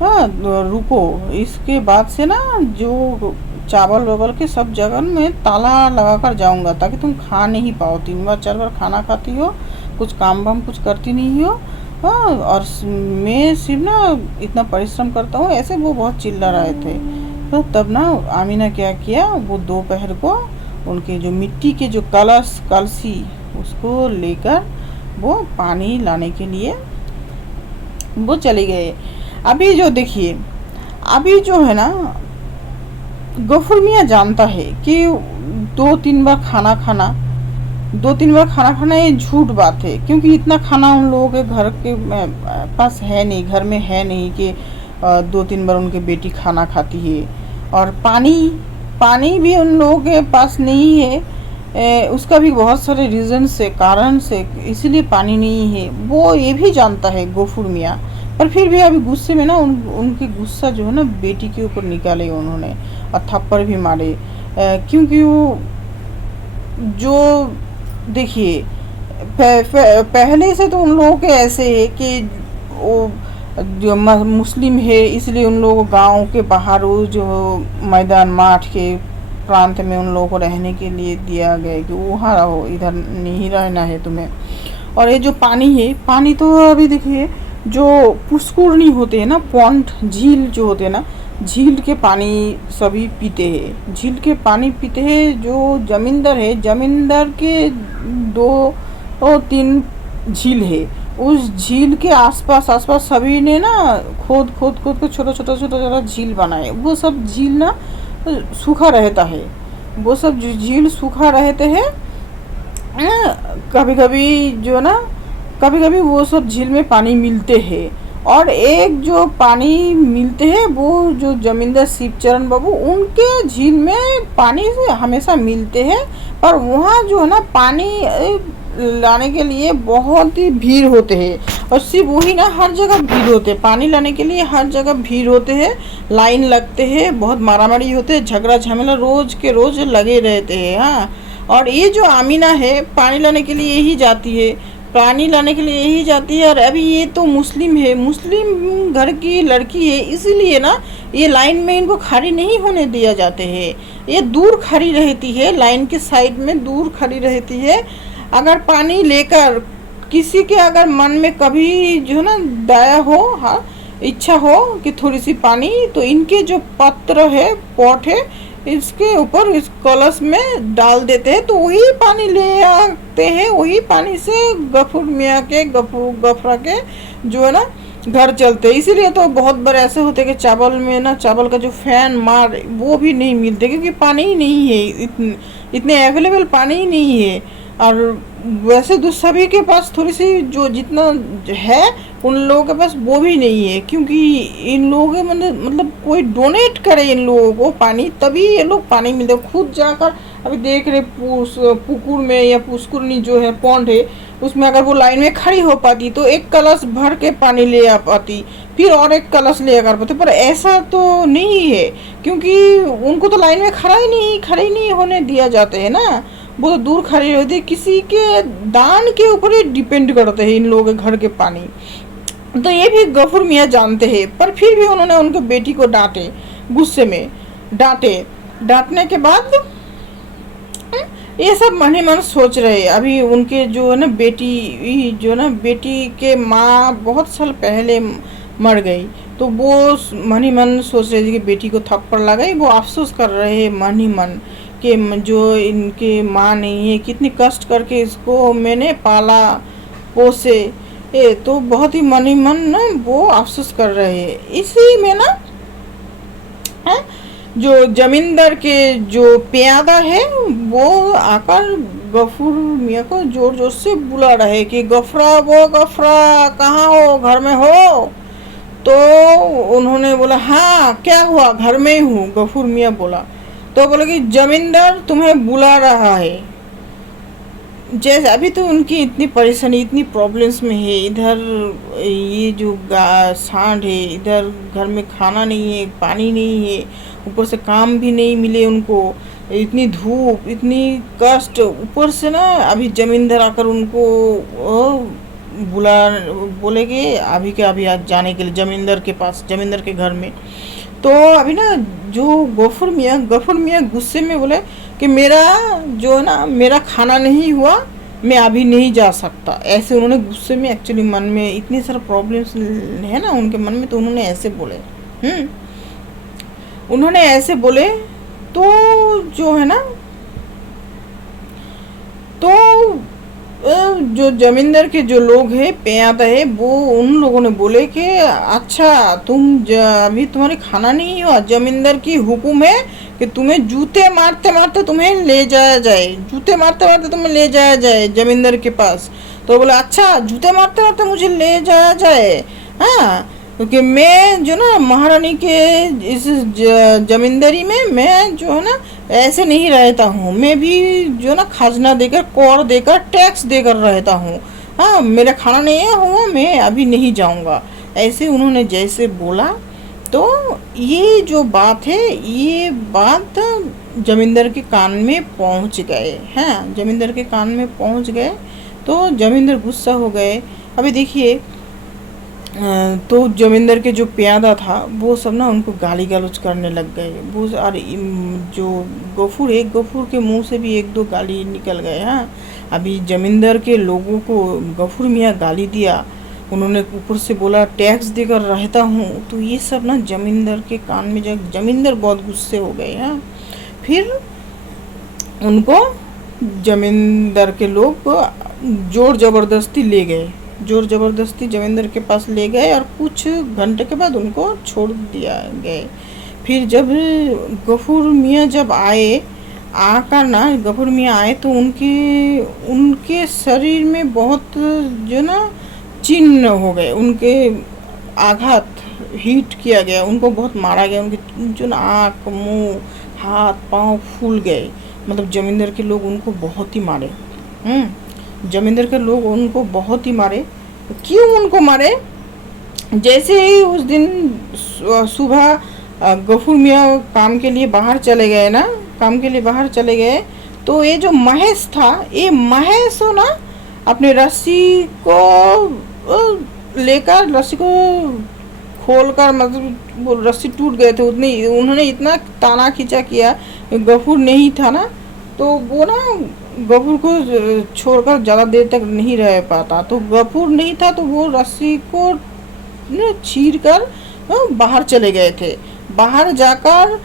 हाँ रुको, इसके बाद से ना जो चावल वावल के सब जगह में ताला लगा कर जाऊँगा, ताकि तुम खा नहीं पाओ, 3-4 बार खाना खाती हो, कुछ काम वाम कुछ करती नहीं हो। हाँ, और मैं सिर्फ ना इतना परिश्रम करता हूँ, ऐसे वो बहुत चिल्ला रहे थे। तो तब ना आमीना क्या किया, वो दोपहर को उनके जो मिट्टी के जो कलसी उसको लेकर वो पानी लाने के लिए वो चले गए। अभी जो देखिए, अभी जो है ना, गफूर मियाँ जानता है कि 2-3 बार खाना खाना ये झूठ बात है, क्योंकि इतना खाना उन लोगों के घर के पास है नहीं, घर में है नहीं कि 2-3 बार उनके बेटी खाना खाती है। और पानी भी उन लोगों के पास नहीं है, उसका भी बहुत सारे रीज़न से, कारण से, इसीलिए पानी नहीं है, वो ये भी जानता है गफूर मियाँ। पर फिर भी अभी गुस्से में ना उनके गुस्सा जो है ना बेटी के ऊपर निकाले उन्होंने, और थप्पड़ भी मारे। क्योंकि वो जो देखिए पहले से तो उन लोगों के ऐसे है कि वो जो मुस्लिम है, इसलिए उन लोगों को गाँव के बाहर वो जो मैदान माठ के प्रांत में उन लोगों को रहने के लिए दिया गया कि वहाँ रहो, इधर नहीं रहना है तुम्हें। और ये जो पानी है, पानी तो अभी देखिए जो पुष्कुरनी होते हैं ना, पॉन्ड झील जो होते हैं ना, झील के पानी सभी पीते हैं, झील के पानी पीते हैं। जो जमींदार है, जमींदार के 2-3 झील है, उस झील के आसपास सभी ने ना खोद के छोटा झील बनाए। वो सब झील ना सूखा रहता है, वो सब झील सूखा रहते हैं। कभी कभी वो सब झील में पानी मिलते हैं, और एक जो पानी मिलते हैं वो जो जमींदार शिवचरण बाबू, उनके झील में पानी से हमेशा मिलते हैं। पर वहाँ जो है ना पानी लाने के लिए बहुत ही भीड़ होते हैं, और सिर्फ वही ना, हर जगह भीड़ होते हैं, पानी लाने के लिए हर जगह भीड़ होते हैं, लाइन लगते हैं, बहुत मारामारी होते हैं, झगड़ा झमेला रोज़ के रोज़ लगे रहते हैं। हाँ, और ये जो आमीना है पानी लाने के लिए यही जाती है, और अभी ये तो मुस्लिम है, मुस्लिम घर की लड़की है, इसीलिए ना ये लाइन में इनको खड़ी नहीं होने दिया जाते हैं, ये दूर खड़ी रहती है, लाइन के साइड में दूर खड़ी रहती है। अगर पानी लेकर किसी के अगर मन में कभी जो है ना दया हो, हाँ इच्छा हो कि थोड़ी सी पानी, तो इनके जो पात्र है, पॉट है, इसके ऊपर इस कलश में डाल देते हैं, तो वही पानी ले आते हैं, वही पानी से गफूर मियाँ के गफरा के जो है ना घर चलते। इसीलिए तो बहुत बार ऐसे होते कि चावल में ना, चावल का जो फैन मार वो भी नहीं मिलते, क्योंकि पानी ही नहीं है, इतने अवेलेबल पानी ही नहीं है। और वैसे तो सभी के पास थोड़ी सी जो जितना है, उन लोगों के पास वो भी नहीं है, क्योंकि इन लोगों के मतलब कोई डोनेट करे इन लोगों को पानी, तभी ये लोग पानी मिलते। खुद जाकर अभी देख रहे पुकुर में या पुष्कुरनी जो है पौंड है, उसमें अगर वो लाइन में खड़ी हो पाती तो एक कलश भर के पानी ले आ पाती, फिर और एक कलश ले कर पाते। पर ऐसा तो नहीं है, क्योंकि उनको तो लाइन में खड़ा ही नहीं होने दिया जाते है ना, वो तो दूर खड़े रहते हैं। किसी के दान के ऊपर ही डिपेंड करते हैं इन लोगों के घर के पानी। तो ये भी गफूर मियाँ जानते हैं, पर फिर भी उन्होंने उनके बेटी को डांटे, गुस्से में डांटे। डांटने के बाद ये सब मन ही मन सोच रहे। अभी उनके जो है ना बेटी, जो ना बेटी के माँ बहुत साल पहले मर गई, तो वो मन ही मन सोच रहे थे कि बेटी को थप्पड़ लगाई। वो अफसोस कर रहे हैं मन ही मन कि जो इनके माँ नहीं है, कितनी कष्ट करके इसको मैंने पाला पोसे। तो बहुत ही मन ना वो अफसोस कर रहे हैं। इसी में ना है जो जमींदार के जो प्यादा है, वो आकर गफूर मियाँ को जोर जोर से बुला रहे कि गफरा, वो गफरा कहाँ हो, घर में हो? तो उन्होंने बोला हाँ क्या हुआ, घर में ही हूँ, गफूर मियाँ बोला। तो बोले कि जमींदार तुम्हें बुला रहा है। जैसे अभी तो उनकी इतनी परेशानी, इतनी प्रॉब्लम्स में है, इधर ये जो सांड है, इधर घर में खाना नहीं है, पानी नहीं है, ऊपर से काम भी नहीं मिले उनको, इतनी धूप, इतनी कष्ट, ऊपर से ना अभी जमींदार आकर उनको बुला बोले कि अभी के अभी आज जाने के लिए जमींदार के पास, जमींदार के घर में। तो अभी ना जो गफूर मियाँ गुस्से में बोले कि मेरा जो है ना, मेरा खाना नहीं हुआ, मैं अभी नहीं जा सकता। ऐसे उन्होंने गुस्से में, एक्चुअली मन में इतनी सारा प्रॉब्लम्स है ना उनके मन में, तो उन्होंने ऐसे बोले। उन्होंने ऐसे बोले तो जो है ना, तो जो जमींदार के जो लोग हैं प्यादा है, वो उन लोगों ने बोले कि अच्छा अभी तुम्हारे खाना नहीं हुआ, जमींदार की हुक्म है कि तुम्हें जूते मारते मारते तुम्हें ले जाया जाए, जूते मारते मारते तुम्हें ले जाया जाए जमींदार के पास। तो बोले अच्छा जूते मारते मारते मुझे ले जाया जाए, हाँ, क्योंकि मैं जो ना महारानी के इस जमींदारी में मैं जो है ना ऐसे नहीं रहता हूँ, मैं भी जो ना खाजना देकर, कर देकर, टैक्स देकर रहता हूँ। हाँ, मेरा खाना नहीं हुआ, मैं अभी नहीं जाऊँगा। ऐसे उन्होंने जैसे बोला, तो ये जो बात है, ये बात जमींदार के कान में पहुँच गए हैं, जमींदार के कान में पहुँच गए। तो जमींदार गुस्सा हो गए। अभी देखिए, तो जमींदार के जो प्यादा था वो सब ना उनको गाली गलौज करने लग गए। वो और जो गफूर के मुंह से भी एक दो गाली निकल गए। हाँ, अभी जमींदार के लोगों को गफूर मियाँ गाली दिया, उन्होंने ऊपर से बोला टैक्स देकर रहता हूँ। तो ये सब ना जमींदार के कान में जब जमींदार बहुत गुस्से हो गए। हाँ, फिर उनको जमींदार के लोग जोर ज़बरदस्ती ले गए, जोर ज़बरदस्ती जमींदार के पास ले गए, और कुछ घंटे के बाद उनको छोड़ दिया गए। फिर जब गफूर मियाँ जब आए, आकर ना गफूर मियाँ आए, तो उनके शरीर में बहुत जो ना चिन्ह हो गए, उनके आघात हिट किया गया, उनको बहुत मारा गया, उनके जो ना आँख, मुँह, हाथ पाँव फूल गए। मतलब जमींदार के लोग उनको बहुत ही मारे। जमींदार के लोग उनको बहुत ही मारे। क्यों उनको मारे? जैसे ही उस दिन सुबह गफूर मियाँ काम के लिए बाहर चले गए ना, काम के लिए बाहर चले गए, तो ये जो महेश था, ये महेश हो ना अपने रस्सी को लेकर, रस्सी को खोलकर, मतलब वो रस्सी टूट गए थे, उन्होंने इतना ताना खींचा किया, गफूर नहीं था ना, तो वो ना गफूर को छोड़कर ज़्यादा देर तक नहीं रह पाता। तो गफूर नहीं था, तो वो रस्सी को चीर कर बाहर चले गए थे। बाहर जाकर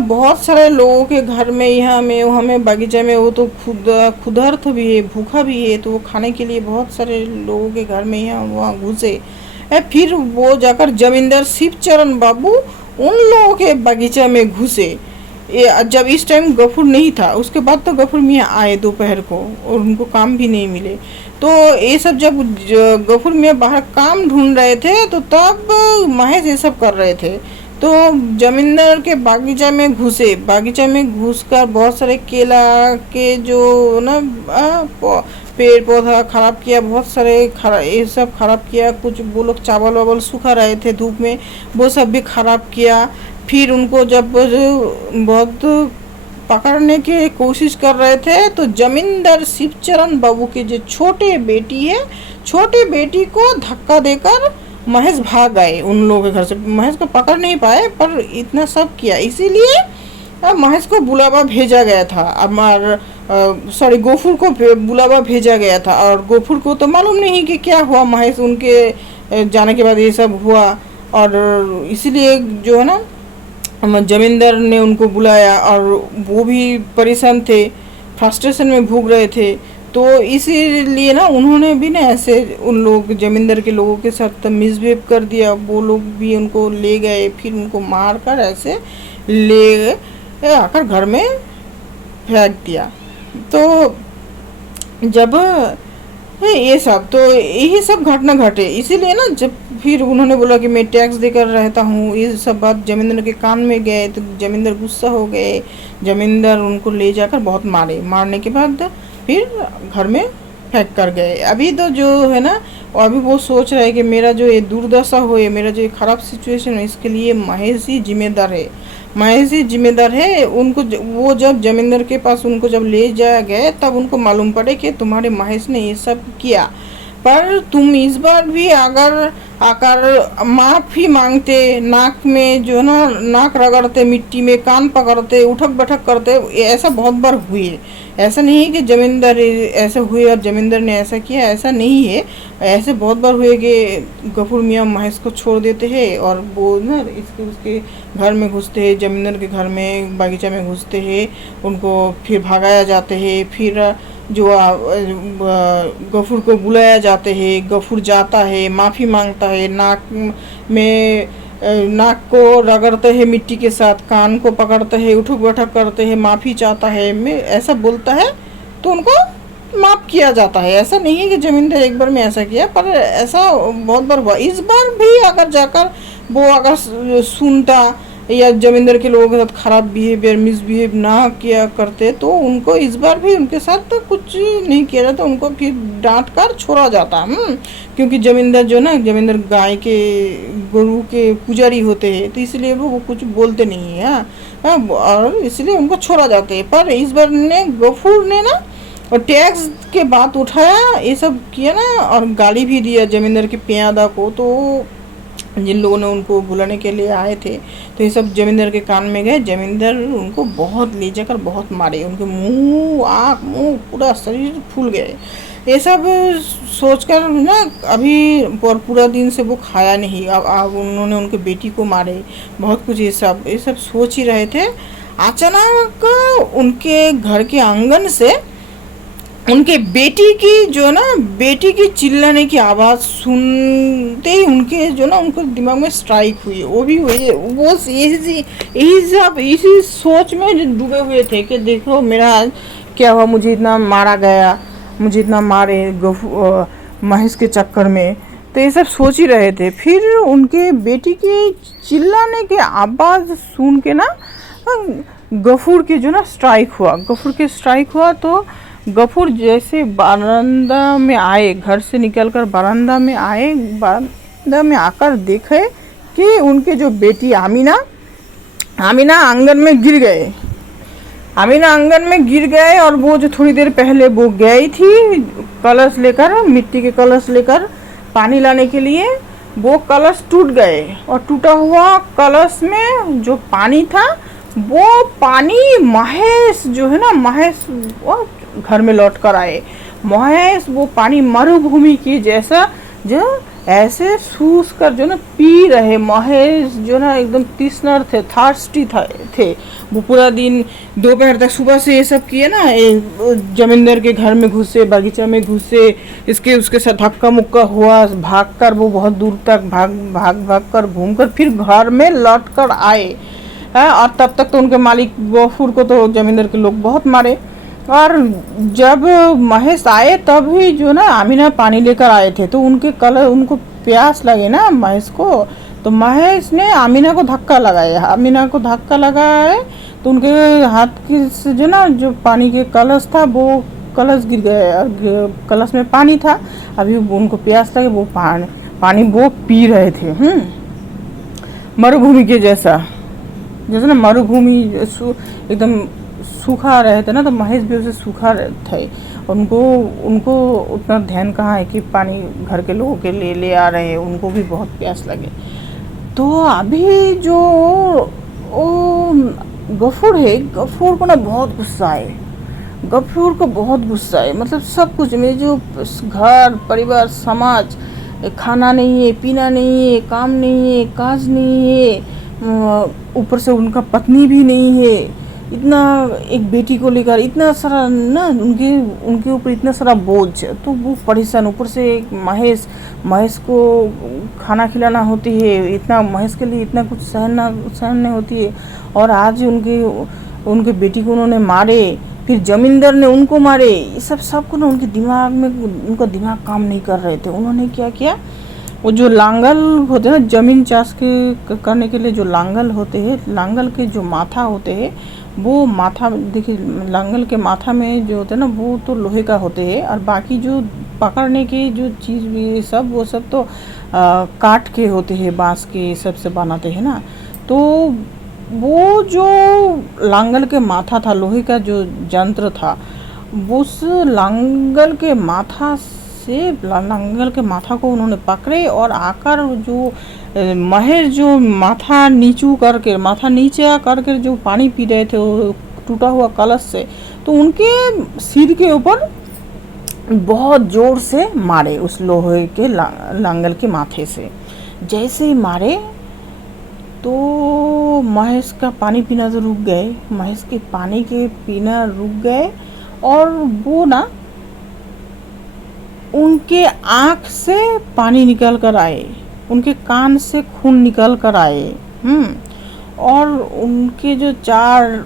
बहुत सारे लोगों के घर में, यहाँ में, वहाँ में, बगीचे में, वो तो खुदर्थ भी है, भूखा भी है, तो वो खाने के लिए बहुत सारे लोगों के घर में यहाँ वहाँ घुसे। फिर वो जाकर जमींदार शिवचरण बाबू उन लोगों के बगीचा में घुसे। जब इस टाइम गफूर नहीं था, उसके बाद तो गफूर मियाँ आए दोपहर को और उनको काम भी नहीं मिले। तो ये सब जब गफूर मियाँ बाहर काम ढूंढ रहे थे तो तब महेश ये सब कर रहे थे। तो जमींदार के बागीचा में घुसे, बागीचा में घुसकर बहुत सारे केला के जो ना पेड़ पौधा खराब किया, बहुत सारे ये सब खराब किया। कुछ वो लोग चावल वावल सुखा रहे थे धूप में, वो सब भी खराब किया। फिर उनको जब बहुत पकड़ने की कोशिश कर रहे थे तो जमींदार शिवचरण बाबू के जो छोटे बेटी है, छोटे बेटी को धक्का देकर महेश भाग गए उन लोगों के घर से। महेश को पकड़ नहीं पाए पर इतना सब किया, इसीलिए महेश को बुलावा भेजा गया था। सॉरी, गफूर को बुलावा भेजा गया था और गफूर को तो मालूम नहीं कि क्या हुआ, महेश उनके जाने के बाद ये सब हुआ। और इसीलिए जो है ना जमींदार ने उनको बुलाया और वो भी परेशान थे, फ्रस्ट्रेशन में भूग रहे थे। तो इसीलिए ना उन्होंने भी ना ऐसे उन लोग जमींदार के लोगों के साथ मिसबिहेव कर दिया। वो लोग भी उनको ले गए, फिर उनको मार कर ऐसे ले आकर घर में फेंक दिया। तो जब ये सब तो यही सब घटना घटे, इसीलिए ना जब फिर उन्होंने बोला कि मैं टैक्स देकर रहता हूँ, ये सब बात जमींदार के कान में गए तो जमींदार गुस्सा हो गए। जमींदार उनको ले जाकर बहुत मारे, मारने के बाद फिर घर में फेंक कर गए। अभी तो जो है ना अभी वो सोच रहा है कि मेरा जो ये दुर्दशा हो, ये मेरा जो ये खराब सिचुएशन है, इसके लिए महेश ही जिम्मेदार है, महेश ही जिम्मेदार है। उनको वो जब जमींदार के पास उनको जब ले जाया गया तब उनको मालूम पड़े कि तुम्हारे महेश ने ये सब किया। पर तुम इस बार भी अगर आकर माफ़ी मांगते, नाक में जो ना नाक रगड़ते, मिट्टी में कान पकड़ते, उठक बैठक करते, ऐसा बहुत बार हुए। ऐसा नहीं है कि जमींदार ऐसे हुए और जमींदार ने ऐसा किया, ऐसा नहीं है। ऐसे बहुत बार हुए कि गफूर मियाँ महेश को छोड़ देते हैं और वो ना उसके घर में घुसते हैं, जमींदार के घर में बागीचा में घुसते हैं, उनको फिर भगाया जाते हैं। फिर जो गफूर को बुलाया जाते हैं, गफूर जाता है, माफ़ी मांगता है, नाक को रगड़ते हैं मिट्टी के साथ, कान को पकड़ते हैं, उठक बैठक करते हैं, माफ़ी चाहता है, मैं ऐसा बोलता है तो उनको माफ़ किया जाता है। ऐसा नहीं है कि जमींदार एक बार में ऐसा किया, पर ऐसा बहुत बार हुआ। इस बार भी अगर जाकर वो अगर सुनता या जमींदार के लोगों के साथ खराब बिहेवियर मिसबिहेव ना किया करते तो उनको इस बार भी उनके साथ तो कुछ नहीं किया जाता, उनको फिर डांट कर छोड़ा जाता। क्योंकि जमींदार जो ना जमींदार गाय के गुरु के पुजारी होते हैं, तो इसलिए वो कुछ बोलते नहीं है और इसलिए उनको छोड़ा जाते हैं। पर इस बार ने गफूर ने ना और टैक्स के बात उठाया, ये सब किया ना और गाली भी दिया जमींदार के प्यादा को। तो जिन लोगों ने उनको बुलाने के लिए आए थे तो ये सब जमींदार के कान में गए। जमींदार उनको बहुत ले जाकर बहुत मारे, उनके मुंह, आँख, मुंह, पूरा शरीर फूल गए। ये सब सोचकर ना अभी पूरा दिन से वो खाया नहीं। अब उन्होंने उनके बेटी को मारे, बहुत कुछ ये सब सोच ही रहे थे। अचानक उनके घर के आंगन से उनके बेटी की जो ना बेटी की चिल्लाने की आवाज़ सुनते ही उनके जो ना उनको दिमाग में स्ट्राइक हुई। वो भी हुई, वो इसी सोच में डूबे हुए थे कि देखो मेरा क्या हुआ, मुझे इतना मारा गया, मुझे इतना मारे महेश के चक्कर में। तो ये सब सोच ही रहे थे। फिर उनके बेटी की चिल्लाने की आवाज़ सुन के ना गफूर के जो ना स्ट्राइक हुआ, गफूर के स्ट्राइक हुआ। तो गफूर जैसे बरामदा में आए, घर से निकलकर बरामदा में आए, बरामदा में आकर देखे कि उनके जो बेटी आमीना आंगन में गिर गए। आमीना आंगन में गिर गए और वो जो थोड़ी देर पहले वो गई थी कलश लेकर, मिट्टी के कलश लेकर पानी लाने के लिए, वो कलश टूट गए और टूटा हुआ कलश में जो पानी था वो पानी महेश जो है ना, महेश वो घर में लौट कर आए। महेश वो पानी मरुभूमि की जैसा जो ऐसे सूस कर जो ना पी रहे। महेश जो ना एकदम तिस्नर थे, थार्स्टी थे। वो पूरा दिन दोपहर तक, सुबह से ये सब किए ना, जमींदार के घर में घुसे, बगीचा में घुसे, इसके उसके साथ धक्का मुक्का हुआ, भाग कर वो बहुत दूर तक भाग भाग भाग कर घूम कर फिर घर में लौट कर आए हैं। और तब तक तो उनके मालिक गफूर को तो जमींदार के लोग बहुत मारे। और जब महेश आए तब ही जो ना आमीना पानी लेकर आए थे, तो उनको प्यास लगे ना महेश को, तो महेश ने आमीना को धक्का लगाया। आमीना को धक्का लगाए तो उनके हाथ की से जो ना जो पानी के कलश था वो कलश गिर गया, और कलश में पानी था। अभी उनको प्यास लगे, वो पानी वो पी रहे थे। मरुभूमि के जैसा, जैसे ना मरुभूमि एकदम सूखा रहे थे ना, तो महेश भी उसे सूखा थे। उनको उतना ध्यान कहाँ है कि पानी घर के लोगों के लिए ले आ रहे हैं, उनको भी बहुत प्यास लगे। तो अभी जो वो गफूर है, गफूर को ना बहुत गुस्सा है। गफूर को बहुत गुस्सा है, मतलब सब कुछ में जो घर परिवार समाज, खाना नहीं है, पीना नहीं है, काम नहीं है, काज नहीं है, ऊपर से उनका पत्नी भी नहीं है, इतना एक बेटी को लेकर इतना सारा ना उनके ऊपर इतना सारा बोझ, तो वो परेशान। ऊपर से महेश को खाना खिलाना होती है, इतना महेश के लिए इतना कुछ सहन नहीं होती है। और आज उनके बेटी को उन्होंने मारे, फिर जमींदार ने उनको मारे। ये सबको ना उनके दिमाग में, उनका दिमाग काम नहीं कर रहे थे। उन्होंने क्या किया, वो जो लांगल होते हैं ना, जमीन चाष के करने के लिए जो लांगल होते हैं, लांगल के जो माथा होते हैं, वो माथा देखिए, लांगल के माथा में जो होते हैं ना, वो तो लोहे का होते हैं, और बाकी जो पकड़ने के जो चीज़ भी सब, वो सब तो काट के होते हैं, बांस के सबसे बनाते हैं ना। तो वो जो लांगल के माथा था, लोहे का जो यंत्र था, उस लांगल के माथा को उन्होंने पकड़े और आकर जो महेश जो माथा नीचे करके जो पानी पी रहे थे वो टूटा हुआ कलश से, तो उनके सिर के ऊपर बहुत जोर से मारे उस लोहे के लांगल के माथे से। जैसे ही मारे तो महेश का पानी पीना तो रुक गए, महेश के पानी के पीना रुक गए, और वो ना उनके आँख से पानी निकल कर आए, उनके कान से खून निकल कर आए। और उनके जो 4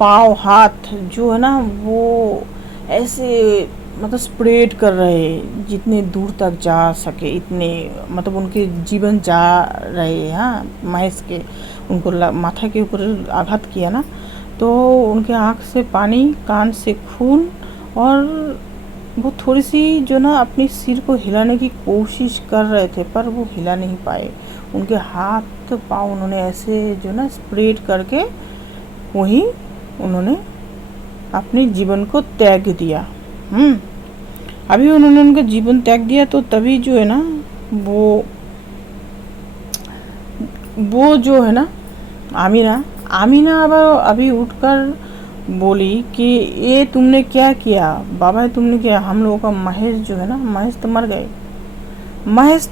पाँव हाथ जो है ना, वो ऐसे मतलब स्प्रेड कर रहे, जितने दूर तक जा सके इतने, मतलब उनके जीवन जा रहे। महेश के उनको माथा के ऊपर आघात किया ना, तो उनके आँख से पानी, कान से खून, और वो थोड़ी सी जो ना अपनी सिर को हिलाने की कोशिश कर रहे थे, पर वो हिला नहीं पाए। उनके हाथ पाँव उन्होंने ऐसे जो ना स्प्रेड करके वहीं उन्होंने अपने जीवन को त्याग दिया। अभी उन्होंने उनका जीवन त्याग दिया, तो तभी जो है ना वो जो है ना आमीना अब अभी उठकर बोली कि ये तुमने क्या किया बाबा, तुमने क्या, हम लोगों का महेश जो है ना, महेश तो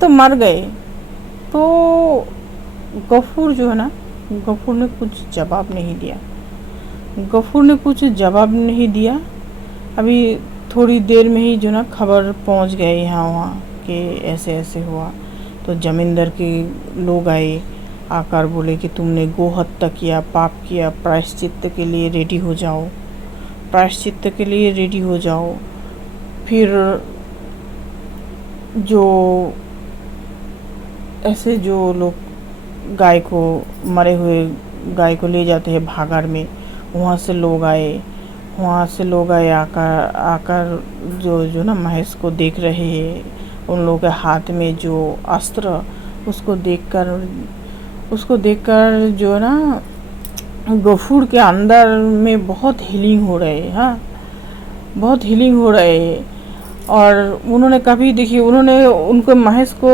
मर गए। तो गफूर जो है ना, गफूर ने कुछ जवाब नहीं दिया। अभी थोड़ी देर में ही जो ना खबर पहुंच गए यहाँ वहाँ कि ऐसे ऐसे हुआ। तो जमींदार के लोग आए, आकर बोले कि तुमने गो हत्या किया, पाप किया, प्रायश्चित्त के लिए रेडी हो जाओ। फिर जो ऐसे जो लोग मरे हुए गाय को ले जाते हैं भागाड़ में, वहाँ से लोग आए आकर जो ना महेश को देख रहे हैं। उन लोगों के हाथ में जो अस्त्र, उसको देखकर जो ना गफूर के अंदर में बहुत हीलिंग हो रहे हैं। और उन्होंने कभी देखिए, उनको महेश को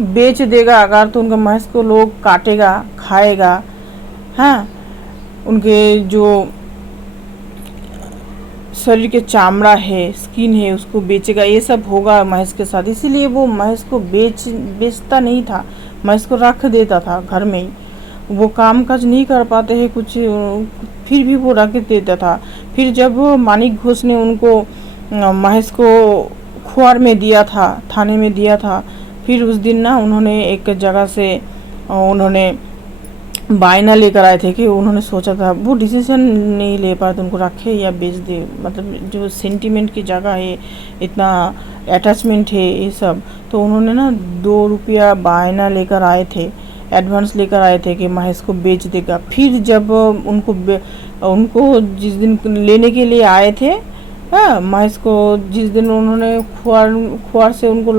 बेच देगा अगर, तो उनका महेश को लोग काटेगा, खाएगा। उनके जो शरीर के चामड़ा है, स्किन है, उसको बेचेगा, ये सब होगा महेश के साथ। इसीलिए वो महेश को बेचता नहीं था, महेश को रख देता था घर में ही। वो काम काज नहीं कर पाते हैं कुछ, फिर भी वो रख देता था। फिर जब मानिक घोष ने उनको महेश को खुआर में दिया था, थाने में दिया था, फिर उस दिन ना उन्होंने एक जगह से उन्होंने बायना लेकर आए थे कि उन्होंने सोचा था, वो डिसीजन नहीं ले पाए थे उनको रखे या बेच दे। मतलब जो सेंटीमेंट की जगह है, इतना अटैचमेंट है ये सब, तो उन्होंने ना 2 रुपया बायना लेकर आए थे, एडवांस लेकर आए थे कि महेश को बेच देगा। फिर जब उनको जिस दिन लेने के लिए आए थे, हाँ, महेश को जिस दिन उन्होंने खुआर से उनको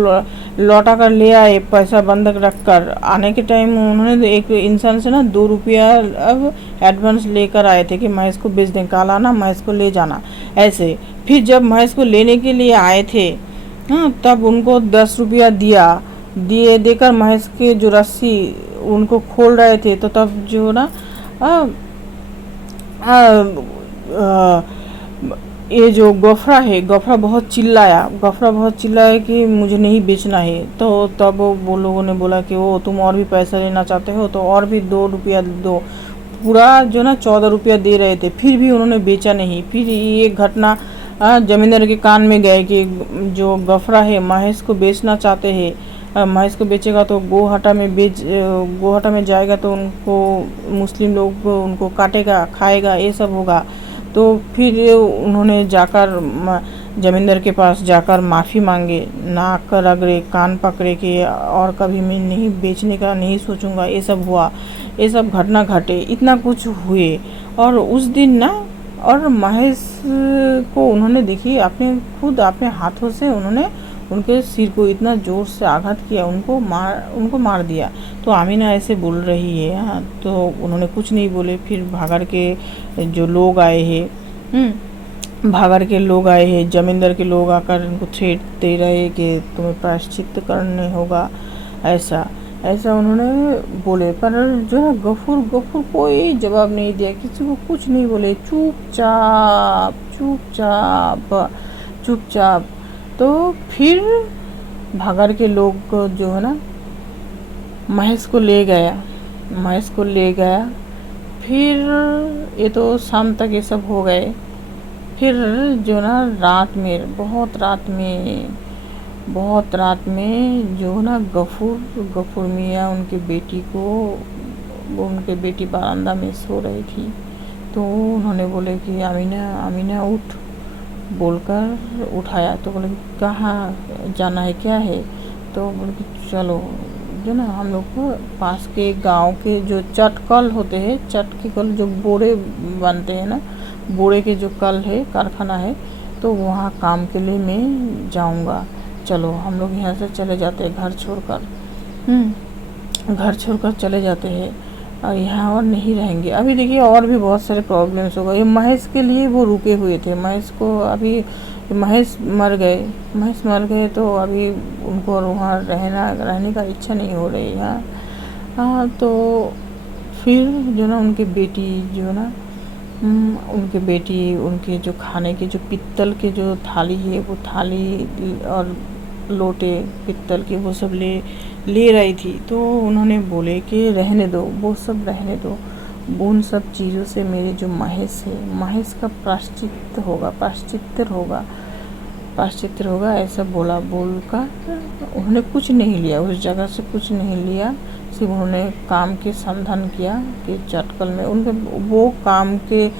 लौटा कर ले आए, पैसा बंधक रख कर, आने के टाइम उन्होंने एक इंसान से ना 2 रुपया अब एडवांस लेकर आए थे कि महेश को बेच दें, कल आना महेश को ले जाना, ऐसे। फिर जब महेश को लेने के लिए आए थे, हाँ, तब उनको 10 रुपया देकर महेश के जो रस्सी उनको खोल रहे थे, तो तब जो ना ये जो गफरा बहुत चिल्लाया कि मुझे नहीं बेचना है। तो तब वो लोगों ने बोला कि वो तुम और भी पैसा लेना चाहते हो तो और भी 2 रुपया दो। पूरा जो ना 14 रुपया दे रहे थे, फिर भी उन्होंने बेचा नहीं। फिर ये घटना जमींदार के कान में गए कि जो गफरा है महेश को बेचना चाहते हैं, महेश को बेचेगा तो गोहाटा में जाएगा तो उनको मुस्लिम लोग उनको काटेगा, खाएगा, ये सब होगा। तो फिर उन्होंने जाकर जमींदार के पास जाकर माफ़ी मांगे, नाक रगड़े, कान पकड़े कि और कभी मैं नहीं बेचने का नहीं सोचूंगा। ये सब हुआ, ये सब घटना घटे, इतना कुछ हुए। और उस दिन ना, और महेश को उन्होंने देखिए अपने हाथों से उन्होंने उनके सिर को इतना ज़ोर से आघात किया, उनको मार दिया। तो आमीना ऐसे बोल रही है, हाँ, तो उन्होंने कुछ नहीं बोले। फिर भागड़ के जो लोग आए हैं, जमींदार के लोग आकर उनको थ्रेट दे रहे कि तुम्हें प्रायश्चित करने होगा, ऐसा उन्होंने बोले। पर जो है गफूर कोई जवाब नहीं दिया, किसी को कुछ नहीं बोले, चुपचाप। तो फिर भागड़ के लोग जो है ना महेश को ले गया। फिर ये तो शाम तक ये सब हो गए। फिर जो ना बहुत रात में जो ना गफूर मियाँ उनके बेटी बरामदा में सो रही थी। तो उन्होंने बोले कि आमीना उठ, बोलकर उठाया। तो बोले कहाँ जाना है, क्या है? तो बोले कि चलो जो ना हम लोग को पास के गांव के जो चटकल होते हैं, चट के कल जो बोरे बनते हैं ना, बोरे के जो कल है, कारखाना है, तो वहाँ काम के लिए मैं जाऊँगा। चलो हम लोग यहाँ से चले जाते हैं, घर छोड़कर चले जाते हैं, और यहाँ और नहीं रहेंगे। अभी देखिए और भी बहुत सारे प्रॉब्लम्स हो गए। ये महेश के लिए वो रुके हुए थे। महेश को अभी महेश मर गए तो अभी उनको वहाँ रहने का इच्छा नहीं हो रही है। हाँ, तो फिर जो ना उनके बेटी उनके जो खाने के जो पित्तल के जो थाली है, वो थाली और लोटे पित्तल के वो सब ले रही थी। तो उन्होंने बोले कि रहने दो, वो सब रहने दो, उन सब चीज़ों से मेरे जो महेश का प्राश्चित्य होगा, ऐसा बोलकर उन्होंने कुछ नहीं लिया, उस जगह से कुछ नहीं लिया। सिर्फ उन्होंने काम के समाधान किया कि चटकल में वो काम के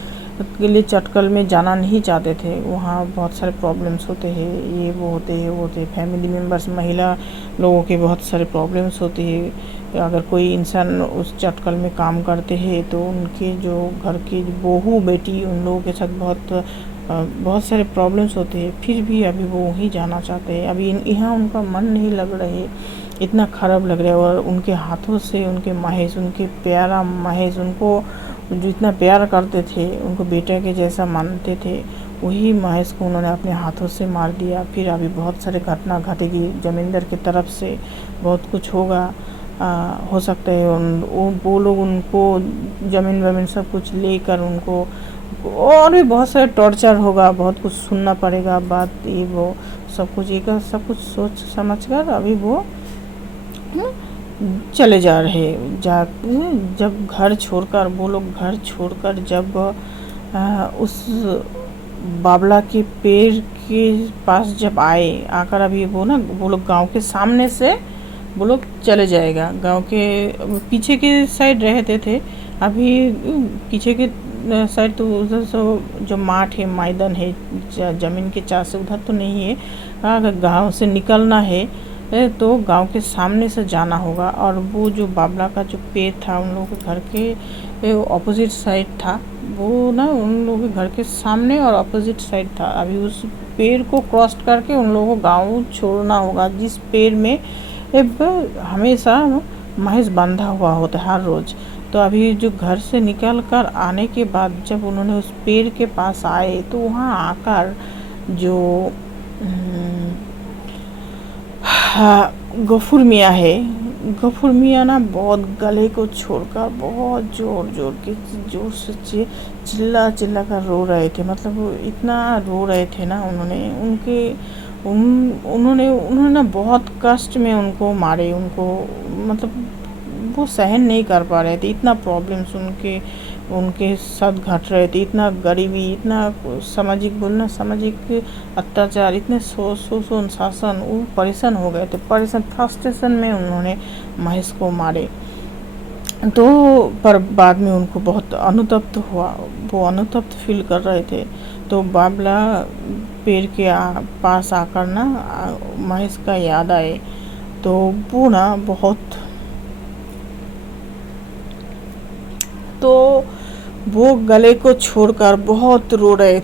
लिए चटकल में जाना नहीं चाहते थे। वहाँ बहुत सारे प्रॉब्लम्स होते हैं, वो होते हैं फैमिली मेम्बर्स, महिला लोगों के बहुत सारे प्रॉब्लम्स होते हैं। अगर कोई इंसान उस चटकल में काम करते हैं तो उनके जो घर की बहू बेटी, उन लोगों के साथ बहुत सारे प्रॉब्लम्स होते हैं। फिर भी अभी वो वहीं जाना चाहते हैं। अभी यहाँ उनका मन नहीं लग रहे, इतना ख़राब लग रहा है। और उनके हाथों से उनके प्यारा महेश, उनको जो इतना प्यार करते थे, उनको बेटा के जैसा मानते थे, वही महेश को उन्होंने अपने हाथों से मार दिया। फिर अभी बहुत सारे घटना घटेगी, जमींदार की तरफ से बहुत कुछ होगा। हो सकता है वो लोग उनको ज़मीन सब कुछ लेकर उनको और भी बहुत सारे टॉर्चर होगा, बहुत कुछ सुनना पड़ेगा, बात ये वो सब कुछ, एक सब कुछ सोच समझ कर अभी वो चले जा रहे। जब घर छोड़कर वो लोग घर छोड़कर जब उस बाबला के पेड़ के पास जब आए, आकर अभी वो ना वो लोग गांव के सामने से वो लोग चले जाएगा, गांव के पीछे के साइड रहते थे, अभी पीछे के साइड तो उधर से जो माठ है, मैदान है, ज़मीन के चार से उधर तो नहीं है। अगर गांव से निकलना है तो गांव के सामने से जाना होगा। और वो जो बाबला का जो पेड़ था उन लोगों के घर के ऑपोजिट साइड था, वो ना उन लोगों के घर के सामने और ऑपोजिट साइड था। अभी उस पेड़ को क्रॉस करके उन लोगों को गांव छोड़ना होगा, जिस पेड़ में हमेशा महेश बांधा हुआ होता है हर रोज़। तो अभी जो घर से निकल कर आने के बाद जब उन्होंने उस पेड़ के पास आए तो वहाँ आकर जो गफूर मियाँ है, गफूर मियाँ ना बहुत गले को छोड़कर बहुत जोर से चिल्ला कर रो रहे थे। मतलब वो इतना रो रहे थे ना, उन्होंने ना बहुत कष्ट में उनको मारे, उनको मतलब वो सहन नहीं कर पा रहे थे, इतना प्रॉब्लम्स उनके साथ घट रहे थे, इतना गरीबी, इतना सामाजिक अत्याचार, इतने शोषण शासन, वो परेशान हो गए थे। फ्रस्ट्रेशन में उन्होंने महेश को मारे। तो पर बाद में उनको बहुत अनुतप्त हुआ, वो अनुतप्त फील कर रहे थे। तो बाबला पेड़ के पास आकर ना महेश का याद आए, तो वो ना तो वो गले को छोड़कर बहुत रो रहे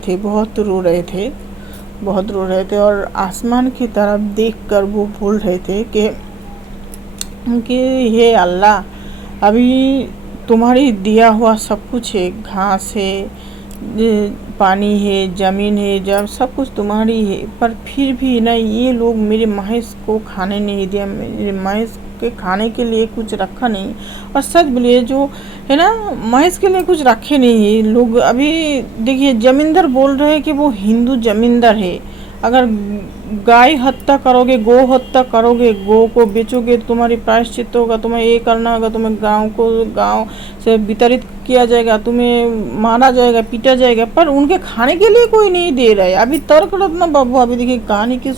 थे और आसमान की तरफ देखकर वो बोल रहे थे कि हे अल्लाह, अभी तुम्हारी दिया हुआ सब कुछ है, घास है, पानी है, ज़मीन है, जब सब कुछ तुम्हारी है, पर फिर भी ना ये लोग मेरे महेश को खाने नहीं दिया, मेरे महेश के खाने के लिए कुछ रखा नहीं। और सच बोलिए जो है ना, महेश के लिए कुछ रखे नहीं लोग। अभी देखिए जमींदार बोल रहे हैं कि वो हिंदू जमींदार है, अगर गाय हत्या करोगे, गो हत्या करोगे, गो को बेचोगे तो तुम्हारी प्रायश्चित होगा, तुम्हें ये करना होगा, तुम्हें गांव से वितरित किया जाएगा, तुम्हें मारा जाएगा, पीटा जाएगा, पर उनके खाने के लिए कोई नहीं दे रहा है। अभी तर्क रत्न बाबू, अभी देखिए कहानी के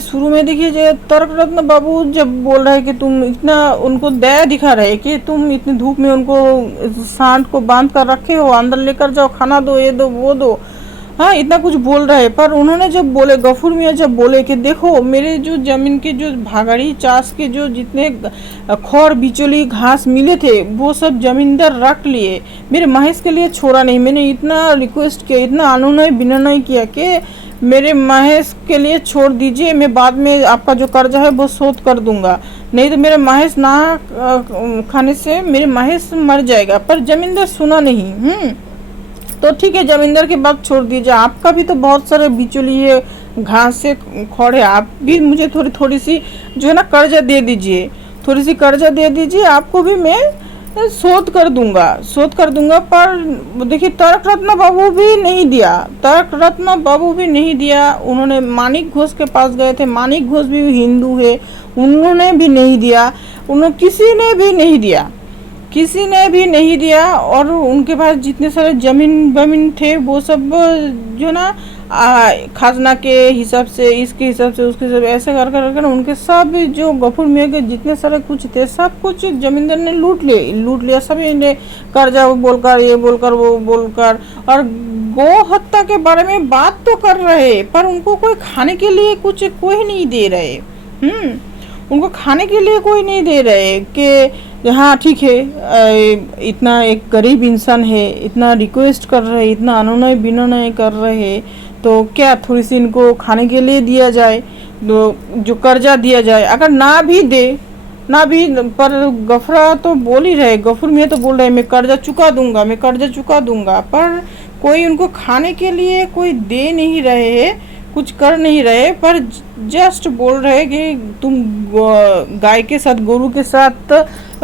शुरू में देखिए जो तर्क रत्न बाबू जब बोल रहे हैं कि तुम इतना उनको दया दिखा रहे कि तुम इतनी धूप में उनको सांड को बांध कर रखे हो, अंदर लेकर जाओ, खाना दो, ये दो, वो दो, हाँ इतना कुछ बोल रहे हैं। पर उन्होंने जब बोले, गफूर मियाँ जब बोले कि देखो मेरे जो ज़मीन के जो भागड़ी चास के जो जितने खौर बिचौली घास मिले थे वो सब जमींदार रख लिए, मेरे महेश के लिए छोड़ा नहीं। मैंने इतना रिक्वेस्ट किया, इतना अनुनय विनय किया कि मेरे महेश के लिए छोड़ दीजिए, मैं बाद में आपका जो कर्जा है वो शोध कर दूंगा, नहीं तो मेरे महेश ना खाने से मेरे महेश मर जाएगा। पर जमींदार सुना नहीं। तो ठीक है, जमींदार की बात छोड़ दीजिए, आपका भी तो बहुत सारे बिचौली है, घास से खौड़े, आप भी मुझे थोड़ी सी जो है ना कर्जा दे दीजिए, थोड़ी सी कर्जा दे दीजिए, आपको भी मैं शोध कर दूंगा। पर देखिए तर्क रत्न बाबू भी नहीं दिया। उन्होंने मानिक घोष के पास गए थे, मानिक घोष भी हिंदू है, उन्होंने भी नहीं दिया, किसी ने भी नहीं दिया। और उनके पास जितने सारे जमीन थे वो सब जो ना खाजना के हिसाब से, इसके हिसाब से, उसके हिसाब से, ऐसे कर उनके सब जो गफूर मियाँ के जितने सारे कुछ थे सब कुछ जमींदार ने लूट लिया। सभी ने कर्जा बोलकर, ये बोलकर, वो बोलकर, और गौ हत्या के बारे में बात तो कर रहे, पर उनको कोई खाने के लिए कोई नहीं दे रहे। उनको खाने के लिए कोई नहीं दे रहे कि हाँ ठीक है, इतना एक गरीब इंसान है, इतना रिक्वेस्ट कर रहे, इतना अनुनय विनय कर रहे, तो क्या थोड़ी सी इनको खाने के लिए दिया जाए, जो कर्जा दिया जाए। अगर ना भी पर गफरा तो बोल ही रहे, गफूर मियाँ तो बोल रहे मैं कर्जा चुका दूंगा, पर कोई उनको खाने के लिए कोई दे नहीं रहे है। कुछ कर नहीं रहे, पर जस्ट बोल रहे कि तुम गाय के साथ, गोरू के साथ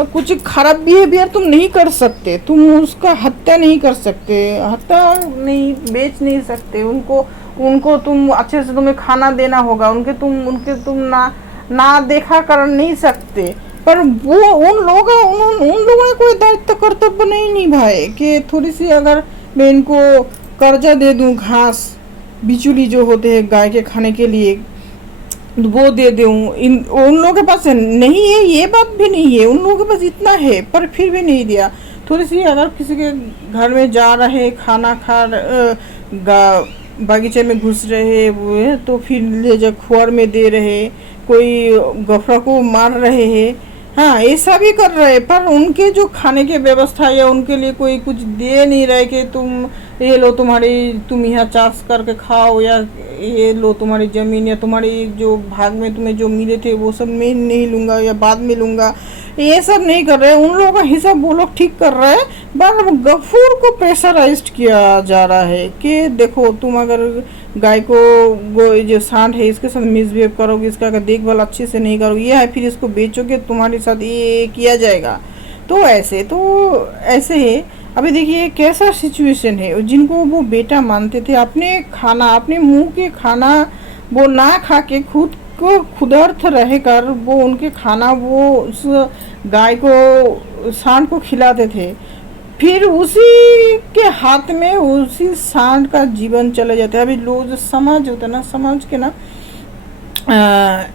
कुछ खराब बिहेवियर तुम नहीं कर सकते, तुम उसका हत्या नहीं कर सकते, हत्या नहीं, बेच नहीं सकते उनको, उनको तुम अच्छे से, तुम्हें खाना देना होगा, उनके तुम ना देखा कर नहीं सकते। पर वो उन लोगों ने कोई दायित्व कर्तव्य नहीं निभाए कि थोड़ी सी अगर मैं इनको कर्जा दे दूं, घास बिचौली जो होते हैं गाय के खाने के लिए, वो दे दूं, उन लोगों के पास नहीं है, ये बात भी नहीं है, उन लोगों के पास इतना है पर फिर भी नहीं दिया। थोड़ी सी अगर किसी के घर में जा रहे, खाना खा बागीचे में घुस रहे वो है, तो फिर ले जा खुआर में दे रहे, कोई गफरा को मार रहे हैं, हाँ ऐसा भी कर रहे, पर उनके जो खाने की व्यवस्था या उनके लिए कोई कुछ दे नहीं रहे कि तुम ये लो, तुम यहाँ चाष करके खाओ, या ये लो तुम्हारी ज़मीन, या तुम्हारी जो भाग में तुम्हें जो मिले थे वो सब मैं नहीं लूँगा या बाद में लूँगा, ये सब नहीं कर रहे। उन लोगों का हिसाब वो लोग ठीक कर रहे हैं, पर गफूर को प्रेशराइज्ड किया जा रहा है कि देखो तुम अगर गाय को, वो जो सांड है इसके साथ मिसबिहेव करोगे, इसका अगर देखभाल अच्छे से नहीं करोगे, ये है फिर इसको बेचोगे, तुम्हारे साथ ये किया जाएगा। तो ऐसे है। अभी देखिए कैसा सिचुएशन है, जिनको वो बेटा मानते थे, अपने मुंह के खाना वो ना खा के खुद को खुदर्थ रहकर वो उनके खाना वो उस गाय को, सांड को खिलाते थे, फिर उसी के हाथ में उसी सांड का जीवन चले जाता है। अभी लोग जो समाज होता है ना, समाज के ना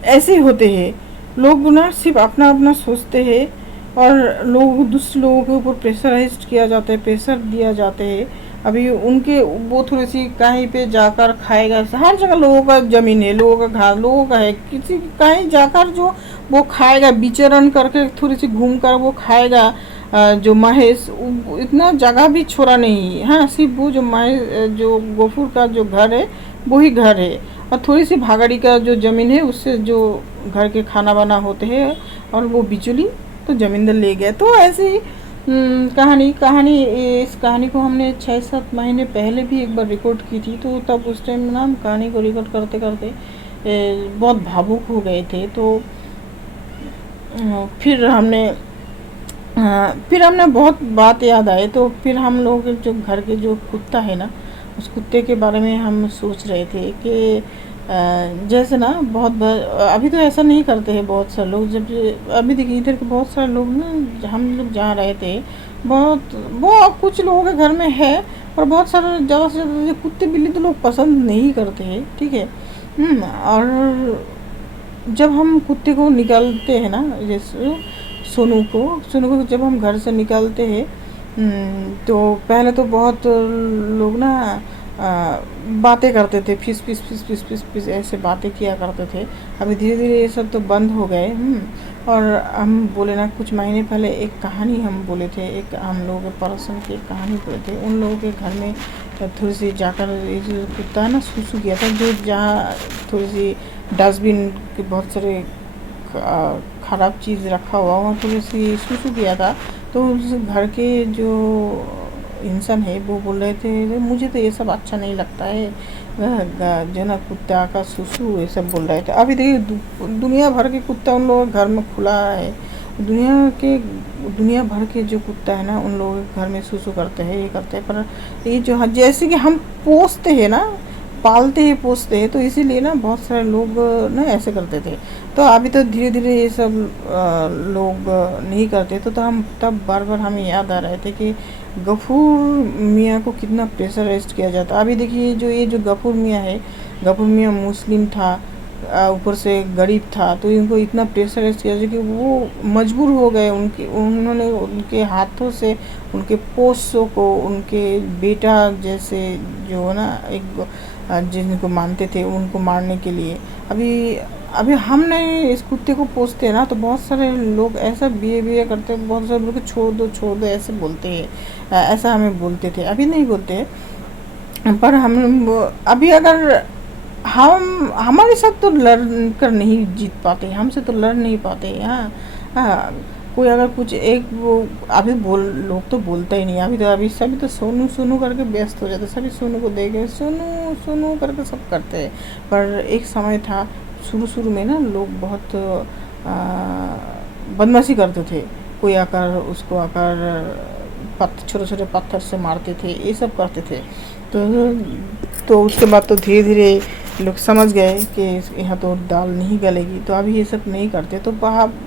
ऐसे होते हैं लोग ना, सिर्फ अपना अपना सोचते हैं, और लोग दूसरे लोगों के ऊपर प्रेशराइज किया जाता है, प्रेशर दिया जाते हैं। अभी उनके वो थोड़ी सी कहीं पे जाकर खाएगा, हर जगह लोगों का ज़मीन है, लोगों का घास लोगों का है, किसी कहीं जाकर जो वो खाएगा, विचरण करके थोड़ी सी घूम कर वो खाएगा। जो महेश इतना जगह भी छोड़ा नहीं है, हाँ सिर्फ वो जो महेश, जो गफूर का जो घर है वही घर है, और थोड़ी सी भागड़ी का जो ज़मीन है उससे जो घर के खाना बना होते हैं, और वो बिचौली तो जमींदार ले गया। तो ऐसे ही इस कहानी को हमने 6-7 महीने पहले भी एक बार रिकॉर्ड की थी, तो तब उस टाइम ना हम कहानी को रिकॉर्ड करते करते बहुत भावुक हो गए थे। तो फिर हमने बहुत बात याद आए, तो फिर हम लोग जो घर के जो कुत्ता है ना, उस कुत्ते के बारे में हम सोच रहे थे कि जैसे ना अभी तो ऐसा नहीं करते हैं बहुत सारे लोग, जब अभी देखिए इधर के बहुत सारे लोग ना, हम लोग जहाँ रहे थे, वो कुछ लोगों के घर में है, और बहुत सारे ज़्यादा से ज़्यादा कुत्ते बिल्ली तो लोग पसंद नहीं करते हैं, ठीक है। और जब हम कुत्ते को निकालते हैं ना, जैसे सोनू को जब हम घर से निकालते हैं, तो पहले तो बहुत लोग ना बातें करते थे, फिस ऐसे बातें किया करते थे। अभी धीरे धीरे ये सब तो बंद हो गए। और हम बोले ना, कुछ महीने पहले एक कहानी हम बोले थे, एक हम लोग पर्सन की एक कहानी बोले थे। उन लोगों के घर में थोड़ी सी जाकर ये जो कुत्ता है ना सूसू किया था, जो जहाँ थोड़ी सी डस्टबिन के बहुत सारे ख़राब चीज़ रखा हुआ, वहाँ थोड़ी सी सूसू किया था। तो उस घर के जो इंसान है वो बोल रहे थे, मुझे तो ये सब अच्छा नहीं लगता है, जो ना कुत्ता का सुसु ये सब बोल रहे थे। अभी देखिए दुनिया भर के कुत्ता उन लोगों के घर में खुला है, दुनिया भर के जो कुत्ता है ना उन लोगों के घर में सुसु करते हैं, ये करते हैं। पर ये जो जैसे कि हम पोसते हैं ना, पालते हैं पोसते हैं, तो इसीलिए ना बहुत सारे लोग ना ऐसे करते थे। तो अभी तो धीरे धीरे ये सब लोग नहीं करते। तो हम तब बार बार हमें याद आ रहे थे कि गफूर मियाँ को कितना प्रेशराइज्ड किया जाता। अभी देखिए ये जो गफूर मियाँ है, गफूर मियाँ मुस्लिम था, ऊपर से गरीब था, तो इनको इतना प्रेशराइज किया कि वो मजबूर हो गए, उन्होंने उनके हाथों से उनके पोस्टों को, उनके बेटा जैसे जो है ना एक जिनको मानते थे उनको मारने के लिए। अभी हमने इस कुत्ते को पोसते हैं ना, तो बहुत सारे लोग ऐसा बिहेवियर करते हैं, बहुत सारे लोग छोड़ दो ऐसे बोलते हैं, ऐसा हमें बोलते थे, अभी नहीं बोलते। पर हम अभी अगर हमारे साथ तो लड़ कर नहीं जीत पाते, हमसे तो लड़ नहीं पाते। हाँ, कोई अगर कुछ एक वो अभी बोल लोग तो बोलते ही नहीं, अभी सभी तो सोनू सोनू करके व्यस्त हो जाते, सभी सोनू को देख के सोनू सोनू करके सब करते हैं। पर एक समय था शुरू शुरू में ना लोग बहुत बदमाशी करते थे, कोई आकर उसको छोटे छोटे पत्थर से मारते थे, ये सब करते थे। तो उसके बाद तो धीरे धीरे लोग समझ गए कि यहाँ तो दाल नहीं गलेगी, तो अभी ये सब नहीं करते। तो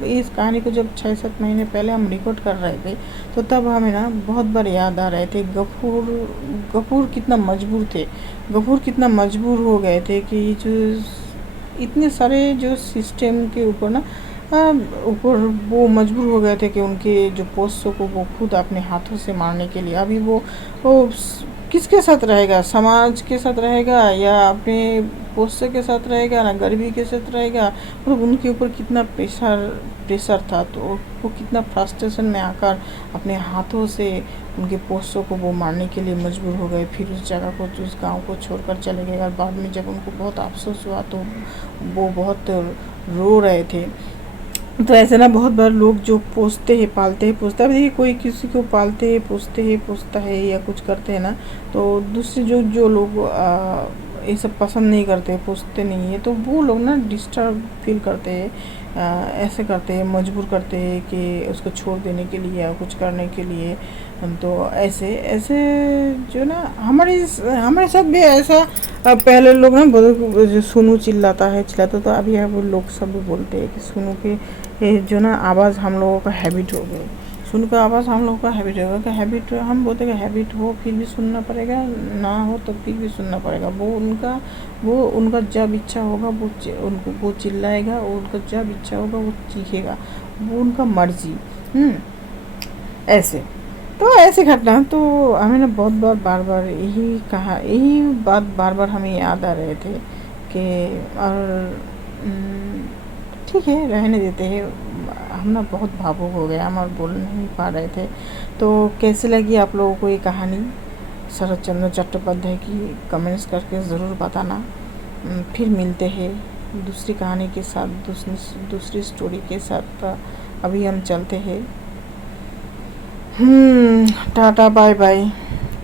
इस कहानी को जब 6-7 महीने पहले हम रिकॉर्ड कर रहे थे, तो तब हमें ना बहुत बार याद आ रहे थे गफूर कितना मजबूर थे, गफूर कितना मजबूर हो गए थे कि जो इतने सारे जो सिस्टम के ऊपर ना ऊपर वो मजबूर हो गए थे कि उनके जो पोस्टों को वो खुद अपने हाथों से मारने के लिए। अभी वो किसके साथ रहेगा, समाज के साथ रहेगा या अपने पोस्ट के साथ रहेगा, ना गरीबी के साथ रहेगा। मतलब उनके ऊपर कितना प्रेशर था, तो वो कितना फ्रस्ट्रेशन में आकर अपने हाथों से उनके पोस्टों को वो मारने के लिए मजबूर हो गए। फिर उस जगह को, उस गांव को छोड़कर चले गए। और बाद में जब उनको बहुत अफसोस हुआ तो वो बहुत रो रहे थे। तो ऐसे ना बहुत बार लोग जो पोसते हैं पालते हैं पोसते हैं, अब देखिए कोई किसी को पालते हैं पोसता है या कुछ करते हैं ना, तो दूसरे जो लोग ये सब पसंद नहीं करते, पोसते नहीं है, तो वो लोग ना डिस्टर्ब फील करते हैं, ऐसे करते हैं, मजबूर करते हैं कि उसको छोड़ देने के लिए या कुछ करने के लिए। तो ऐसे ऐसे जो ना हमारे साथ भी ऐसा पहले लोग ना जो सुनू चिल्लाता तो अभी अब लोग सब बोलते हैं कि सुनू के ये जो ना आवाज़ हम लोगों का हैबिट हो गई, सुन का आवाज़ हम लोगों का हैबिट होगा। कि हैबिट हम बोलते हैं कि हैबिट हो फिर भी सुनना पड़ेगा, ना हो तो फिर भी सुनना पड़ेगा। वो उनका जब इच्छा होगा वो चिल्लाएगा, और उनका जब इच्छा होगा वो चीखेगा, वो उनका मर्जी। ऐसे तो ऐसे घटना तो हमें ना बहुत बार यही बात बार हमें याद आ रहे थे कि और ठीक है रहने देते हैं। हम ना बहुत भावुक हो गए, हम और बोल नहीं पा रहे थे। तो कैसे लगी आप लोगों को ये कहानी शरत चंद्र चट्टोपाध्याय की, कमेंट्स करके ज़रूर बताना। फिर मिलते हैं दूसरी कहानी के साथ, दूसरी स्टोरी के साथ। अभी हम चलते हैं। Tata bye bye,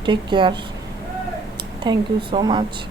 take care, thank you so much.